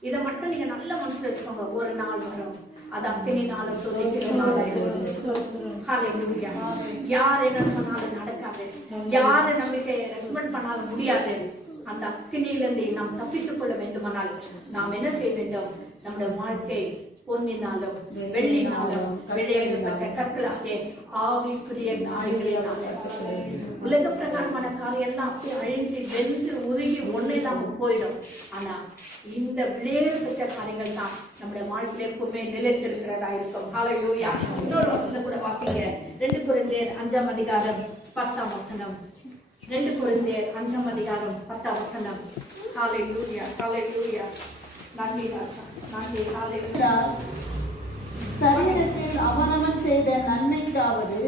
இதை மட்டும் நீங்க நல்ல மனசுல வச்சுக்கோங்க. ஒரு நாள் வரும், அது அக்கினினாலும் துதிக்கிற நாளாயிடும். ஹalleluya. யார் என்ன சொன்னாலும் நடக்காது, யாரை நம்பிக்கை ரெக்கமெண்ட் பண்ணாலும் முடியாது. அந்த அக்கினியிலிருந்து நாம் தப்பித்துக் கொள்ள வேண்டுமானால் நாம் என்ன செய்ய வேண்டும்? நம்முடைய வாழ்க்கை பொன்னினாலும் வெள்ளினாலும் வெளியேறப்பட்ட கற்களாகிய ஆவிக்குரிய காரியங்களினால உலக பிரகாரமான காரியம் எல்லாம் அப்படியே அழிஞ்சு வெந்து உருகி ஒண்ணு இல்லாம போயிடும். ஆனா இந்த வெளியேறப்பட்ட காரியங்கள் தான் நம்முடைய வாழ்க்கையில எப்பவுமே நிலைத்திருக்கிறதா இருக்கும். ஹalleluya. இன்னொரு வசனத்தை கூட வாசிங்க. 2 கொரிந்தியர் 5ஆம் அதிகாரம் 10ஆம் வசனம். 2 கொரிந்தியர் 5ஆம் அதிகாரம் 10ஆம் வசனம். ஹalleluya, ஹalleluya. நன்றி ராஜா, நன்றி. ஹalleluya. சரீரத்தில் அவனவன் செய்த நன்மைக்காவது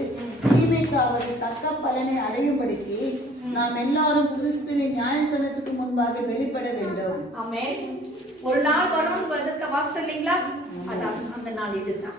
தீமைக்காவது தக்க பலனை அடையும்படிக்கு நாம் எல்லாரும் கிறிஸ்துவின் நியாயசனத்துக்கு முன்பாக வெளிப்பட வேண்டும். ஆமென். ஒரு நாள் வரும் வாசல் இல்லைங்களா? அதான் அந்த நாள் இதுதான்.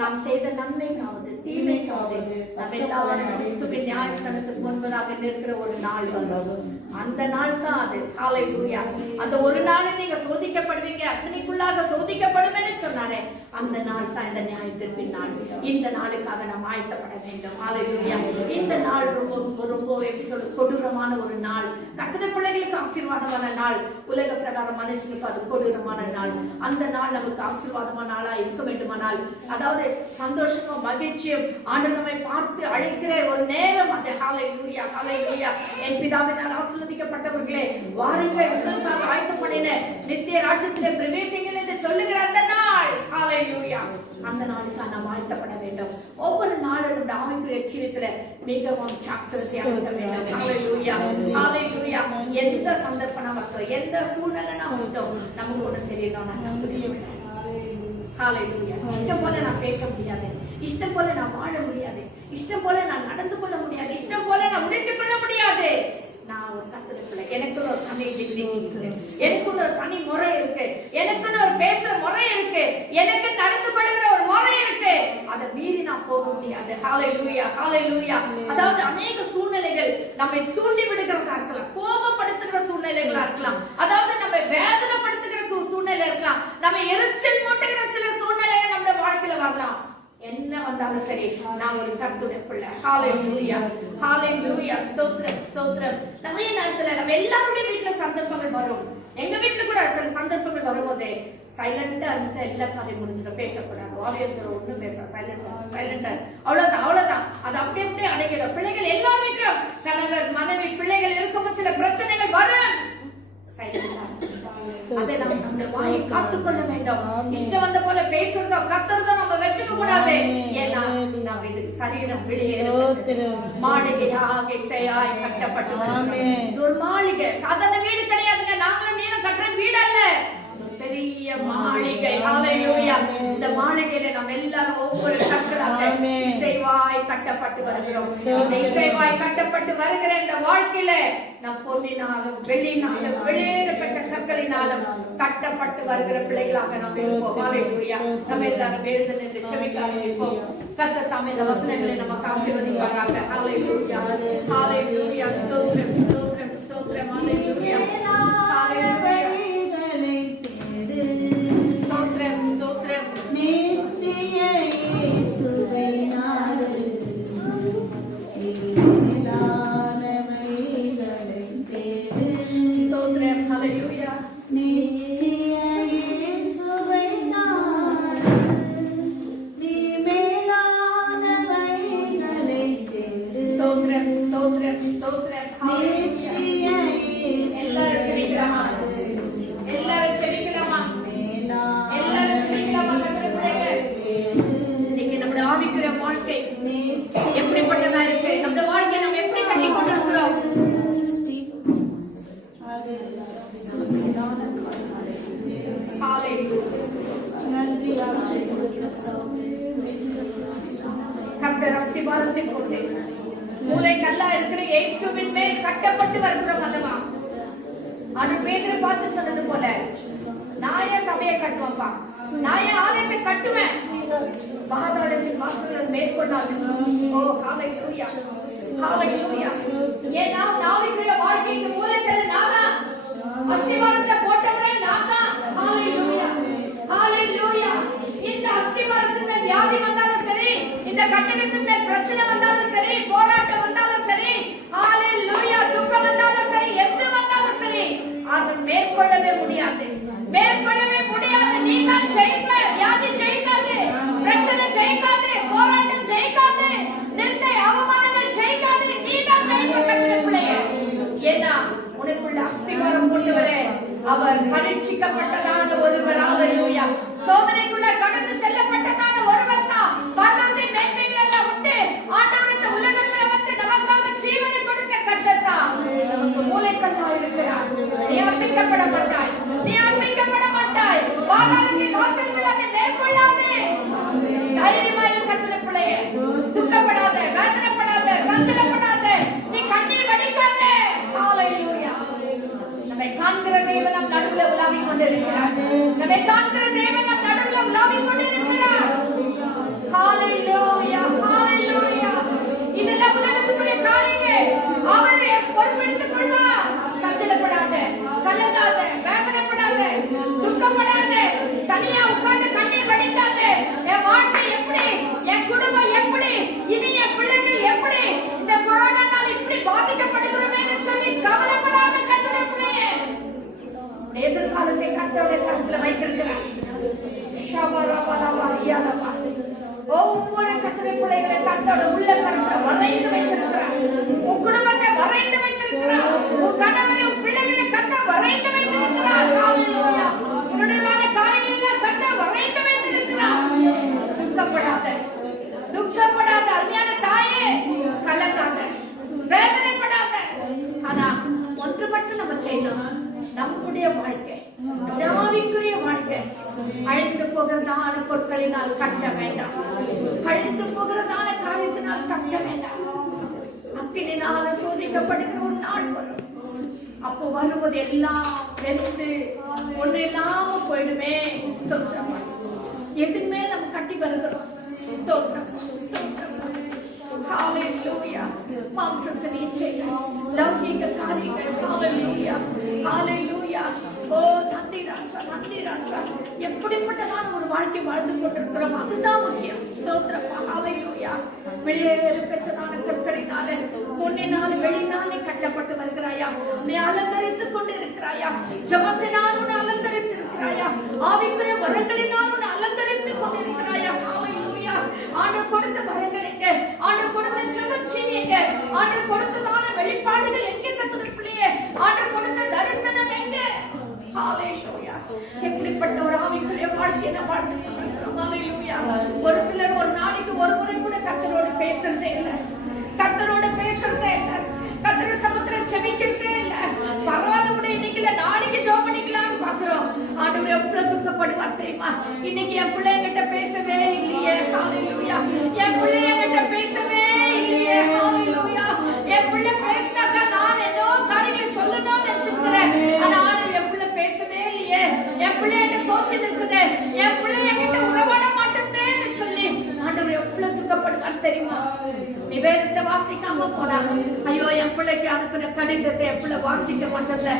நாம் செய்த நன்மைக்காவது தீமைக்காவது நாம் எல்லாரும் கிறிஸ்துவின் நியாயஸ்தானத்துக்கு முன்பதாக நிற்கிற ஒரு நாள் வரும். அந்த நாள் தான் அது. ஹல்லேலூயா. அந்த ஒரு நாளை நீங்க சோதிக்கப்படுவீங்க, அக்னிக்குள்ளாக சோதிக்கப்படுவேன்னு சொன்னாரே, அந்த நாள் தான் இந்த நியாயத்திற்பின் நாள். இந்த நாளுக்காக நாம் ஆயத்தப்பட வேண்டும். ஹல்லேலூயா. இந்த நாள் ரொம்ப ரொம்ப எப்படி சொல்றது, கொடூரமான ஒரு நாள். கர்த்தருடைய பிள்ளைகளுக்கு ஆசீர்வாதமான நாள், உலக பிரகாரம் மனுஷனுக்கு அது கொடூரமான நாள். அந்த நாள் நமக்கு ஆசீர்வாதமான நாளா இருக்க வேண்டுமானால், அதாவது சந்தோஷமா மகிழ்ச்சியும் ஆண்டவர் நம்மை பார்த்து அழைக்கிற ஒரு நேரம் அது. ஹல்லேலூயா, ஹல்லேலூயா. என் பிதாவினால் ஆசீர்வதிக்கப்பட்டவர்களே, வாருங்கள், உங்களுக்காக ஆயத்தம் பண்ணின நித்திய ராஜ்யத்திலே பிரவேசிங்கள் என்று சொல்லுகிற அந்த நாள். ஹல்லேலூயா. அந்த நாளுக்கு நாம் ஆயத்தப்பட வேண்டும். ஒவ்வொரு நாளும் இந்த ஆவிக்குரிய ஜீவியத்துல மிகவும் ஜாக்கிரதையாக இருக்க வேண்டும். ஹல்லேலூயா, ஹல்லேலூயா. எந்த சந்தர்ப்பம் நமக்கு, எந்த சூழ்நிலை நமக்கு நமக்கு ஒண்ணு தெரியணும். ஹல்லேலூயா. இஷ்டம் போல நான் பேச முடியாது, இஷ்டம் போல நான் வாழ முடியாது, இஷ்டம் போல நான் நடந்து கொள்ள முடியாது, இஷ்டம் போல நான் முடித்துக் கொள்ள முடியாது. நான் ஒரு கர்த்தருடைய பிள்ளை. எனக்கு ஒரு தனி டிகினிட்டி இருக்கு, எனக்கு ஒரு தனி முறை இருக்கு, எனக்கு ஒரு பேசுற முறை இருக்கு, எனக்கு நடந்து கொள்ளுகிற ஒரு முறை இருக்கு. அதை மீறி நான் போக முடியாது. ஹல்லேலூயா, ஹல்லேலூயா. அதாவது அநேக சூழ்நிலைகள் நம்மை தூண்டி விடுகிறதா இருக்கலாம், கோபப்படுத்துகிற சூழ்நிலைகளா இருக்கலாம், அதாவது நம்மை வேதனைப்படுத்துகிற சூழ்நிலை இருக்கலாம், நம்ம எரிச்சல் மூட்டுகிற சில சூழ்நிலைகள் நம்ம வாழ்க்கையில வரலாம். என்ன வந்தாலும் சரி, நான் ஒரு கர்த்தருடைய பிள்ளை. ஹல்லேலூயா, ஹல்லேலூயா. ஸ்தோத்திரம், ஸ்தோத்திரம். நிறைய நேரத்துல நம்ம எல்லாருடைய வீட்டுல சந்தர்ப்பங்கள் வரும். எங்க வீட்டுல கூட சில சந்தர்ப்பங்கள் வரும்போதே சைலண்டா இருந்துட்டு எல்லா காரியம் முடிஞ்சிடும், பேசக்கூடாது. ஆவியர் ஒண்ணும் பேச சைலண்டா, அவ்வளவுதான், அவ்வளவுதான். அது அப்படியே அப்படியே அடைகிற பிள்ளைகள் எல்லா வீட்லயும் கணவர் மனைவி பிள்ளைகள் இருக்கும் சில பிரச்சனைகள் வரும். அதை நம்ம வாயை காத்துக்கொள்ள வேண்டும். இஷ்டம் வந்த போல பேசுறதோ கத்துறதோ நம்ம வச்சுக்க கூடாது. ஏன்னா நாம் இது சரீரம் வெளியேற மாளிகையாக இசையாய் கட்டப்பட்டது. இது ஒரு மாளிகை, சாதாரண வீடு கிடையாதுங்க. நாங்களும் நீங்களும் கட்டுற வீடு அல்ல, பெரிய மாளிகை. ஹல்லேலூயா. இந்த மாளிகையில நம்ம எல்லாரும் ஒவ்வொரு கட்டளாக இசைவாய் கட்டப்பட்டு வருகிறோம். இந்த இசைவாய் கட்டப்பட்டு வருகிற இந்த வாழ்க்கையில நம் பொன்னினாலும் வெள்ளினாலும் வெளியேறப்பட்ட கற்களினாலும் கட்டப்பட்டு வருகிற பிள்ளைகளாக நாம் இருப்போம். ஹல்லேலூயா. நம்ம எல்லாரும் எழுந்து நின்று ஜெபிக்க இருப்போம். கர்த்தர் தாமே இந்த வசனங்களை நமக்கு ஆசீர்வதிப்பாராக. ஹல்லேலூயா, ஹல்லேலூயா. ஸ்தோத்திரம், ஸ்தோத்திரம், ஸ்தோத்திரம். ஹல்லேலூயா, ஹல்லேலூயா. எப்படிப்பட்டதா இருக்கு நம்ம வாழ்க்கை, நம்ம எப்படி கட்டி கொண்டிருக்கிறோம். கர்த்தர் அஸ்திபாரத்தை போட்டு மூலை கல்லா இருக்கிற இயேசுவின் மேல் கட்டப்பட்டு வருகிறோம் அல்லவா? அது பேதுரு பார்த்து சொன்னது போல, நான் ஏன் சபையை கட்டுவேன்ப்பா, நான் ஏன் ஆலயத்தை கட்டுவேன், பாதாளத்தின் வாசல்கள் மேற்கொள்ளாது. ஓ ஹல்லேலூயா, ஹல்லேலூயா. ஏன்னா ஆவிக்குரிய வாழ்க்கைக்கு மூலக்கல்ல நான் தான், அஸ்திவாரத்தை போட்டவரே நான் தான். ஹல்லேலூயா, ஹல்லேலூயா. இந்த அஸ்திவாரத்தின் மேல் வியாதி வந்தாலும் சரி, இந்த கட்டடத்தின் மேல் பிரச்சனை வந்தாலும் சரி, போராட்டம் வந்தாலும் சரி, ஹல்லேலூயா, துக்கம் வந்தாலும் சரி, எது வந்தாலும் சரி, அது மேற்கொள்ளவே முடியாது, மேற்கொள்ளவே முடியாது. நீ தான் ஜெயிப்ப. வியாதி ஜெயிக்காது, பிரச்சனை ஜெயிக்காது, போராட்டம் ஜெயிக்காது, நிந்தை அவமானங்கள் ஜெயிக்காது. நீ தான் ஜெயிப்ப கர்த்தருடைய பிள்ளையே. ஏன்னா உனக்குள்ள அஸ்திவாரம் போட்டவரே அவர் பரீட்சிக்கப்பட்டதான ஒருவர். ஹல்லேலூயா. சோதனைக்குள்ள கடந்து செல்லப்பட்டதான ஒருவர் தான். பரலோகத்தின் மேன்மைகளை எல்லாம் விட்டு ஆண்டவர் இந்த உலகத்துல வந்து நமக்காக ஜீவனை கொடுத்த கர்த்தர் தான் நமக்கு மூலைக்கல்லா இருக்கிறார். நீ அசைக்கப்பட மாட்டாய், நீ அசைக்கப்பட மாட்டாய். பாதாளத்தின் வாசல்கள் அதை மேற்கொள்ளாதே. தைரியமாய் கர்த்தருடைய பிள்ளையே, துக்கப்படாத, வேதனைப்படாத, சஞ்சலப்படாத, நீ கண்ணீர் வடிக்காத. ஹல்லேலூயா. நம்மை காண்கிற தேவன் நம் நடுவில் உலாவிக் கர்த்தருடைய கரத்துல வைத்திருக்கிறார். ஒவ்வொரு கர்த்தருடைய பிள்ளைகளை கர்த்தரோட உள்ள கரத்துல வரைந்து வைத்திருக்கிறார். உன் குடும்பத்தை வரைந்து வைத்திருக்கிறார். உன் கணவரை உன் பிள்ளைகளை கர்த்தர் வரைந்து வைத்திருக்கிறார். ஹalleluya. உன்னுடைய காரியங்களை கர்த்தர் வரைந்து வைத்திருக்கிறார். துக்கப்படாத அருமையான தாயே, கலங்காத, வேதனைப்படாத. ஆனா ஒன்று மட்டும் நம்ம செய்யணும். நம்முடைய வாழ்க்கை, ஆவிக்குரிய வாழ்க்கை அழிந்து போகிறதான பொருட்களினால் கட்ட வேண்டாம். அழிந்து போகிறதான காரியத்தினால் கட்ட வேண்டாம். அக்கினினால சோதிக்கப்படுகிற ஒரு நாள் வரும். அப்போ வருவது எல்லாம் வெந்து ஒன்று இல்லாம போயிடுமே. ஸ்தோத்திரம். எதுவுமே நம்ம கட்டி வருகிறோம். ஸ்தோத்திரம், ஸ்தோத்திரம். ஹalleluya. மாம்சத்தின் இச்சைகள், லௌகிக காரியங்கள். ஹalleluya, ஹalleluya. ஓ நன்றி ராஜா, நன்றி ராஜா. எப்படிப்பட்டதான ஒரு வாழ்க்கை வாழ்ந்து கொண்டிருக்கிறோம், அதுதான் முக்கியம். ஸ்தோத்திரம். ஹalleluya. வெளியேற பெற்றதான கற்களினாலே பொன்னினாலே வெளியினாலே கட்டப்பட்டு வருகிறாயா? நீ அலங்கரித்துக் கொண்டு இருக்கிறாயா? ஜபத்தினால் உன்னை அலங்கரித்து இருக்கிறாயா? ஆவிக்குரிய வரங்களினால் உன்னை அலங்கரித்துக் கொண்டிருக்கிறாயா? ஹalleluya. ஆண்டவர் கொடுத்த வரங்கள் எங்க? ஆண்டவர் கொடுத்த ஜெபச்சீவி எங்க? ஆண்டவர் கொடுத்ததான வெளிப்பாடுகள் எங்க? கர்த்தருடைய பிள்ளையே, ஆண்டவர் கொடுத்த தரிசனம் எங்க? ஹalleluya. எப்படிப்பட்ட ஒரு ஆவிக்குரிய வாழ்க்கையை நாம் வாழ்ந்துட்டு இருக்கிறோம். ஹalleluya. ஒரு சிலர் ஒரு நாளைக்கு ஒரு முறை கூட கர்த்தரோடு பேசுறதே இல்லை. கர்த்தரோடு பேசுறதே இல்லை. கர்த்தர் சமூகத்துல செபிக்கிறதே இல்லை. பரவாயில்ல கூட இன்னைக்கு இல்ல நாளைக்கு ஜெபம் பண்ணிக்கலாம்னு பாக்குறோம். ஆண்டவர் எவ்வளவு துக்கப்படுவார் தெரியுமா? இன்னைக்கு என் பிள்ளைகிட்ட பேசவே இல்லையே. ஹalleluya. என் பிள்ளைகிட்ட பேசவே இல்லையே. ஹalleluya. என் பிள்ளை பேசினாக்கா நான் ஏதோ காரியங்களை சொல்லணும்னு நினைச்சிருக்கிறேன். ஆனா ஆண்டவர் என் பிள்ளை பேசவே இல்லையே. என் பிள்ளைகிட்ட கோச்சு இருக்குது. என் பிள்ளை என்கிட்ட உறவாட மாட்டேன்னு சொல்லி ஆண்டவர் எவ்வளவு துக்கப்படுவார் தெரியுமா? நிவேதத்தை வாசிக்காம போனா, ஐயோ என் பிள்ளைக்கு அனுப்பின கடிதத்தை என் பிள்ளை வாசிக்க மாட்டேன்ல.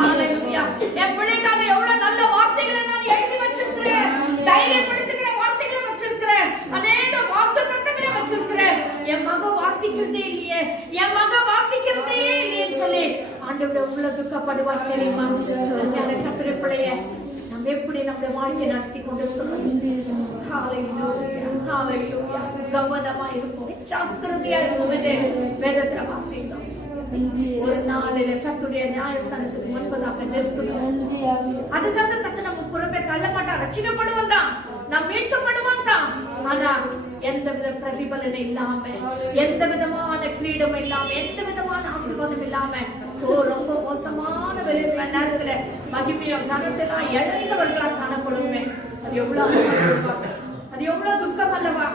ஹalleluya. என் பிள்ளைக்காக எவ்வளவு நல்ல வார்த்தைகளை நான் எழுதி வச்சிருக்கிறேன். தைரியப்படுத்துகிற வார்த்தைகளை வச்சிருக்கிறேன். அநேக வாக்குத்தத்தங்களை வச்சிருக்கிறேன். என் மகன் வாசிக்கிறதே இல்லையே, என் மகன் வாசிக்கிறதே இல்லையேன்னு சொல்லி ஆண்டவர் எவ்வளவு துக்கப்படுவார் தெரியுமா? கர்த்தருடைய பிள்ளையே, நம்ம எப்படி நம்ம வாழ்க்கை நடத்தி கொண்டிருக்கிறோம்? ஹalleluya, ஹalleluya. கவனமா இருப்போம், ஜாக்கிரதையா இருப்போம் என்று வேதத்துல வாசிக்கிறோம். ஒரு நாளில கர்த்தருடைய நியாயஸ்தானத்துக்கு முன்பதாக நிற்கணும். அதுக்காக கர்த்தர் நம்ம புறம்பே தள்ள மாட்டார். ரட்சிக்கப்படுவோம் தான், நாம் மீட்கப்படுவோம் தான். ஆனா எந்தவித பிரதிபலனை இல்லாம, எந்த விதமான கிரீடம் இல்லாம, எந்த விதமான ஆசீர்வாதம் இல்லாம ரொம்ப மோசமான வெளியில நேரத்துல மகிமையும் கனத்தெல்லாம் இழந்தவர்களா காணப்படுமே. அது எவ்வளவு அது எவ்வளவு துக்கம் அல்லவா?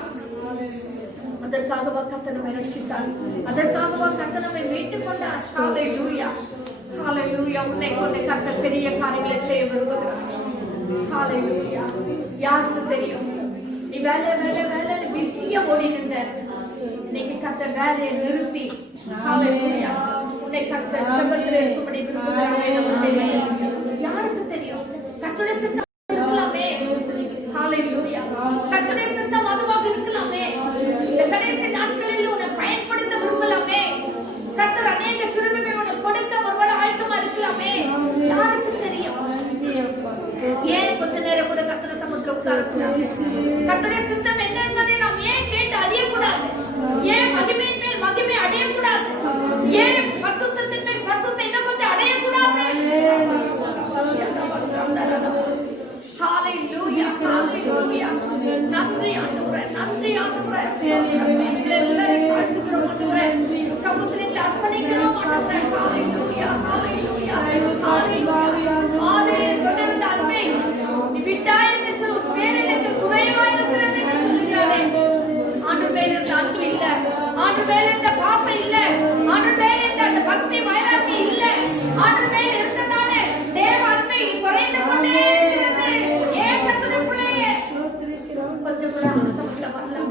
அதற்காகவா கர்த்தர் நம்மை ரட்சித்தார்? அதற்காகவா கர்த்தர் நம்மை மீட்டுக் கொண்டார்? ஹalleluya, ஹalleluya. உன்னை கொண்டு கர்த்தர் பெரிய காரியங்களை செய்ய விரும்புகிறார். ஹalleluya. யாருக்கு தெரியும்? நீ வேலை வேலை வேலைன்னு பிஸியா ஓடி இருந்த, இன்னைக்கு கர்த்தர் வேலையை நிறுத்தி ஹalleluya உன்னை கர்த்தர் ஜெபத்தில் இருக்கும்படி விரும்புகிறார். யாருக்கு தெரியும்? கர்த்தருடைய சித்தம் இருக்கலாமே. ஹalleluya. கர்த்தருடைய சித்தம் அதுவாக இருக்கலாமே. இந்த கடைசி நாட்களில் உன்னை பயன்படுத்த விரும்பலாமே. கர்த்தர் அநேக கிருபைகளை உனக்கு கொடுக்க ஒருவேளை ஆயத்தமா இருக்கலாமே. யாருக்கு தெரியும்? ஏன் கொஞ்ச நேரம் கூட கர்த்தருடைய சமூகத்துல உட்கார்ந்து கர்த்தருடைய சித்தம் என்ன என்பதை நாம் ஏன் கேட்டு அறியக்கூடாது? ஏன் மகிமையின் மேல் மகிமை அடையக்கூடாது? ஏன் பரிசுத்தத்தின் மேல் பரிசுத்தத்தை இன்னும் கொஞ்சம் அடையக்கூடாது? ஹalleluya, ஹalleluya. நன்றி ஆண்டவரே, நன்றி ஆண்டவரே. எல்லாரையும் தாழ்த்துகிறோம் ஆண்டவரே. சமூகத்தில் அர்ப்பணிக்கிறோம் ஆண்டவரே. ஹalleluya, ஹalleluya, ஹalleluya. ஆதியில் கொண்டிருந்த அன்பை நீ விட்டாய் என்று சொல்லி பேரில் எனக்கு குறைவாய் இருக்கிறது என்று சொல்லுகிறாரே. ஆண்டு மேல் இருந்த அன்பு இல்ல, ஆண்டு மேல் இருந்த பாசம் இல்ல, ஆண்டு மேல் இருந்த அந்த பக்தி வைராகி இல்ல, ஆண்டு மேல் இருந்ததானே தேவ அன்பை குறைந்து கொண்டே இருக்கிறது. ஏன் கர்த்தருடைய பிள்ளையே கொஞ்சம் கூட சமூகத்துல வரலாமா?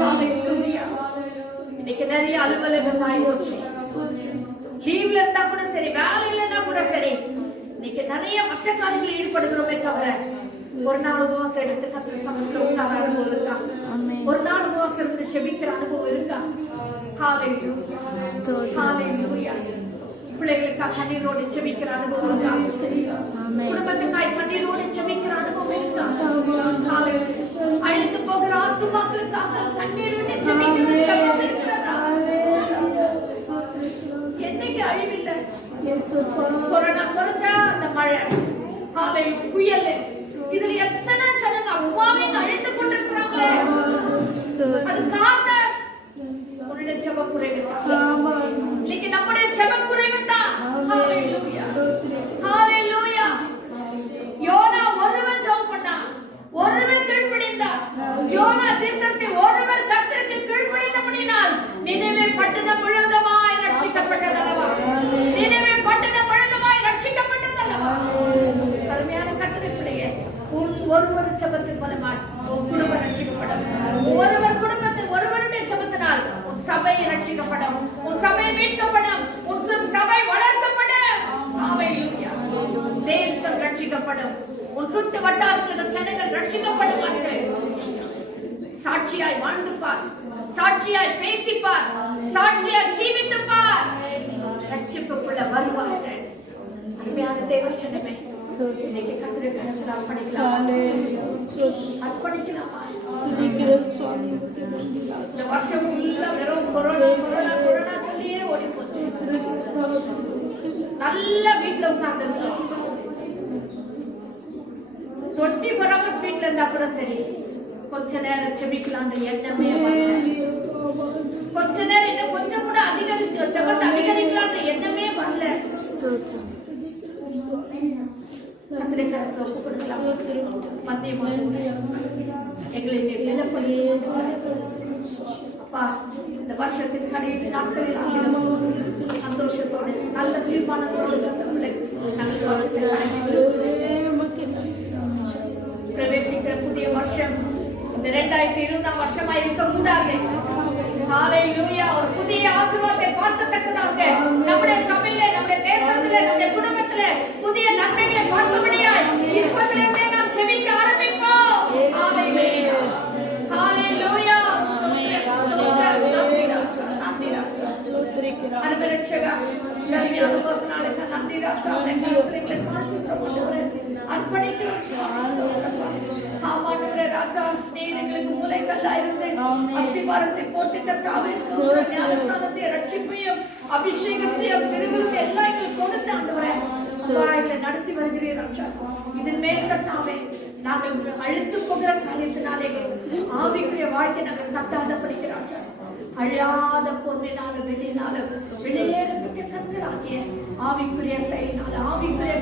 ஹalleluya. இன்னைக்கு நிறைய அலுவலகம் ஆயிடுச்சு. லீவ்ல இருந்தா கூட சரி, வேலையில இருந்தா கூட சரி, இன்னைக்கு நிறைய மற்ற காரியங்களில் ஈடுபடுகிறோமே தவிர ஒரு நாள் உபவாசம் எடுத்து கர்த்தர் சமூகத்துல உட்கார அனுபவம் இருக்கா? ஒரு நாள் உபவாசம் எடுத்து செபிக்கிற அனுபவம் இருக்கா? ஹalleluya, ஹalleluya. பிள்ளைகளுக்காக கண்ணீரோடு செபிக்கிற அனுபவம் குடும்பத்துக்காய் கண்ணீரோடு செபிக்கிற அனுபவம் அழிந்து போகிற ஆத்துமாக்களுக்காக கண்ணீரோடு செபிக்கிற ஜெபம் இருக்கிறதா? என்னைக்கு அழிவில்லை. கொரோனா குறைஞ்சா அந்த மழை சாலை புயல் இதுல எத்தனை ஜனங்க அம்மாவே அழிந்து கொண்டிருக்கிறாங்களே. அது காரணம் உன்னுடைய ஜெப குறைவு. இன்னைக்கு நம்முடைய ஜெப குறைவு தான். ஹalleluya ஹalleluya. யோனா ஒருவன் ஜெபம் பண்ணா, ஒருவன் கீழ்ப்படிந்தான். யோனா தீர்க்கதரிசி ஒருவர் கர்த்தருக்கு கீழ்ப்படிந்தபடியால் நினிவே பட்டணம் முழுவதுமாய் ரட்சிக்கப்பட்டதல்லவா? நினிவே பட்டணம் முழுவதுமாய் ரட்சிக்கப்பட்டதல்லவா? அருமையான கர்த்தருடைய பிள்ளையே, ஒருவர் ஜெபத்தின் மூலமாய் உன் குடும்பம் ரட்சிக்கப்படும். ஒருவர் குடும்பத்தில் ஒருவருடைய ஜெபத்தினால் உன் சபை ரட்சிக்கப்படும், உன் சபை மீட்கப்படும், உன் சபை வளர்க்கப்படும். ஹalleluya. தேசம் ரட்சிக்கப்படும், உன் சுற்று வட்டாரத்தில் ஜனங்கள் ரட்சிக்கப்படுவார்கள். சாட்சியாய் வாழ்ந்து பார், சாட்சியாய் பேசிப்பார், சாட்சியாய் ஜீவித்து பார். ரட்சிப்புக்குள்ள வருவார்கள். அருமையான தேவச்சனமே, இன்னைக்கு கர்த்தருக்கு கரத்தில் அர்ப்பணிக்கலாம். அர்ப்பணிக்கலாமா? இந்த வருஷம் ஃபுல்லா வெறும் கொரோனா கொரோனா கொரோனா சொல்லியே ஓடி போச்சு. நல்ல வீட்டுல உட்கார்ந்து 24 hours வீட்டுல இருந்தா கூட சரி, கொஞ்ச நேரம் செபிக்கலான்ற எண்ணமே வரல. கொஞ்ச நேரம் இன்னும் கொஞ்சம் கூட ஜெபத்தை அதிகரிக்கலான்ற எண்ணமே வரல. இந்த வருஷத்தின் கடைசி நாட்களில் சந்தோஷத்தோடு நல்ல தீர்மானத்தோடு பிரவேசிக்கிற புதிய வருஷம் இந்த 2020 வருஷமா இருக்கக்கூடாது. ஹalleluya. ஒரு புதிய ஆசீர்வாதத்தை பார்க்கத்தக்கதாக நம்முடைய சபையிலே, நம்முடைய தேசத்திலே, நம்முடைய குடும்பத்திலே புதிய நன்மைகளை பார்க்கும்படியாய் இப்போதிலிருந்தே நாம் செபிக்க ஆரம்பிப்போம். ஹalleluya ஹalleluya. அன்பரட்சகா, நன்மையான போதனாலே நன்றி ராஜா. கர்த்தரை வாழ்த்துகிறோம், அர்ப்பணிக்கிறோம் ராஜா. நீர் எங்களுக்கு மூளைக்கல்லா இருந்து அஸ்திவாரத்தை போட்டு கர்த்தாவே ஞானஸ்நானத்தை ரட்சிப்பையும் அபிஷேகத்தையும் திருவிழா எல்லாம் எங்களுக்கு கொடுத்து ஆண்டவரே எங்களை நடத்தி வருகிறீர் ராஜா. இதன் மேல் கர்த்தாவே நாங்கள் அழுத்து போகிற காரியத்தினாலே ஆவிக்குரிய வாழ்க்கை நாங்கள் கத்தாத படிக்கிறோம். அழியாத பொன்னினால வெள்ளினால வெளியேறப்பட்ட கர்த்தராகிய ஆவிக்குரிய செயலினால், ஆவிக்குரிய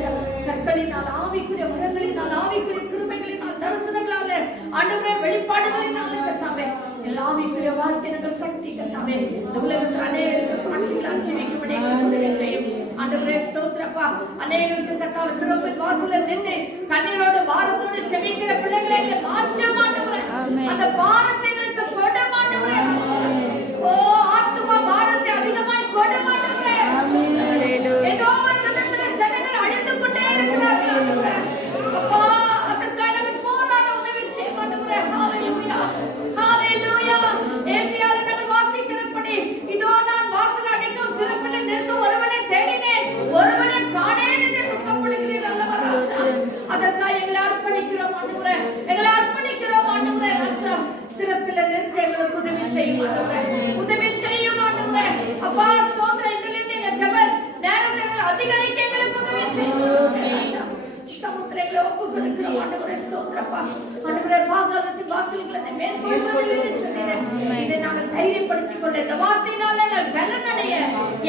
கற்களினால், ஆவிக்குரிய வரங்களினால், ஆவிக்குரிய கிருபைகளினால், தரிசனங்களால, ஆண்டவரே வெளிப்பாடுகளினால கர்த்தாவே எல்லா ஆவிக்குரிய வாழ்க்கை நாங்கள் கட்டி கர்த்தாவே உலகத்தில் அநேக சாட்சிகளால் ஜீவிக்கும்படி உதவி செய்யும். ஆண்டவரே ஸ்தோத்திரப்பா. அநேகருக்கு கர்த்தாவே திறப்பின் வாசல்ல நின்று கண்ணீரோடு பாரத்தோடு செபிக்கிற பிள்ளைகளை மாற்ற மாட்டவரே, அந்த பாரத்தை எங்களுக்கு கொட மாட்டவரே. ஓ ஆத்துமா பாரத்தை அதிகமாய் கொட மாட்டவரே. ஏதோ ஒரு விதத்தில் ஜனங்கள் அழிந்து கொண்டே இருக்கிறார்கள். அப்பா அதற்காக போராட உதவி செய்ய மாட்டவரே. ஹalleluya ஹalleluya. ஏசாயாவில் நாங்கள் வாசிக்கிறபடி இதோ நான் வாசல் அடைக்கும் திறப்பில் நிற்கும் ஒருவனை தேடினேன், ஒருவனை காணேன் என்று துக்கப்படுகிறீர் அல்லவா ராஜா. அதற்காக எங்களை அர்ப்பணிக்கிறோம் ஆண்டவரே, எங்களை அர்ப்பணிக்கிறோம் ஆண்டவரே ராஜா. சிறப்பில் நிற்க எங்களுக்கு உதவி செய்யும் ஆண்டவரே, உதவி செய்யும் ஆண்டவரே. அப்பா ஸ்தோத்திரம். இன்றிலிருந்து எங்க ஜெப நேரத்தை அதிகரிக்க எங்களுக்கு உதவி செய்யும். சமுத்திர எங்களை ஒப்பு கொடுக்கிறோம் ஆண்டவரே. ஸ்தோத்திரப்பா. ஆண்டவரே பாகாலத்தின் வாசல்களை மேற்கொள்வதில் சொன்னீரேன். இதை நாங்கள் தைரியப்படுத்திக் கொண்டு இந்த வார்த்தையினால நான் பலனடைய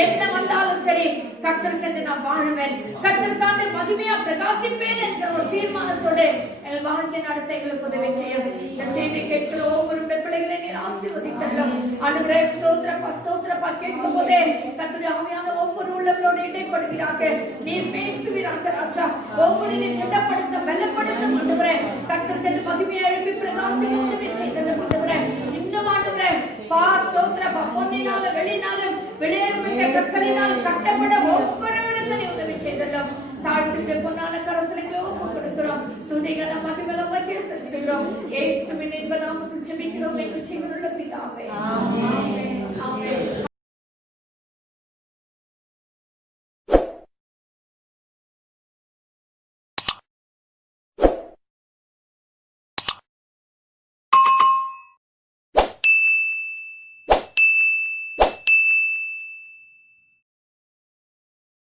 என்ன வந்தாலும் சரி கர்த்தருக்கு நான் வாழுவேன், கர்த்தருக்கான மகிமையா பிரகாசிப்பேன் என்ற ஒரு தீர்மானத்தோடு எங்கள் வாழ்க்கை நடத்த எங்களுக்கு உதவி செய்யும். இந்த செய்தி கேட்கிற ஒவ்வொரு பிள்ளைகளை நீர் ஆசீர்வதித்தரலாம் ஆண்டவரே. ஸ்தோத்திரப்பா ஸ்தோத்திரப்பா. கேட்கும் போதே கர்த்தருடைய ஆவியான ஒவ்வொரு உள்ளவர்களோடு இடைப்படுகிறார்கள். நீர் பேசுவீராக ராஜா. ஒவ்வொரு நீர் திட்டப்படுத்த வெள்ளப்படுத்த ஆண்டவரே கர்த்தருக்கு மகிமையை எழுப்பி பிரகாசிக்க உதவி செய்தது ஆண்டவரே. இன்னும் ஆண்டவரே பா ஸ்தோத்திரப்பா. பொன்னினால வெளியினாலும் வெளியேறப்பட்ட கற்களினால் கட்டப்பட ஒவ்வொருவருக்கும் நீ உதவி செய்தலாம். தாழ்த்துக்கு பொன்னான கரத்திலே ஒப்பு கொடுக்கிறோம். துதிகளை மகிமையை செலுத்துகிறோம். இயேசுவின் இன்ப நாமத்தில் ஜெபிக்கிறோம் எங்கள் ஜீவனுள்ள பிதாவே. ஆமென்.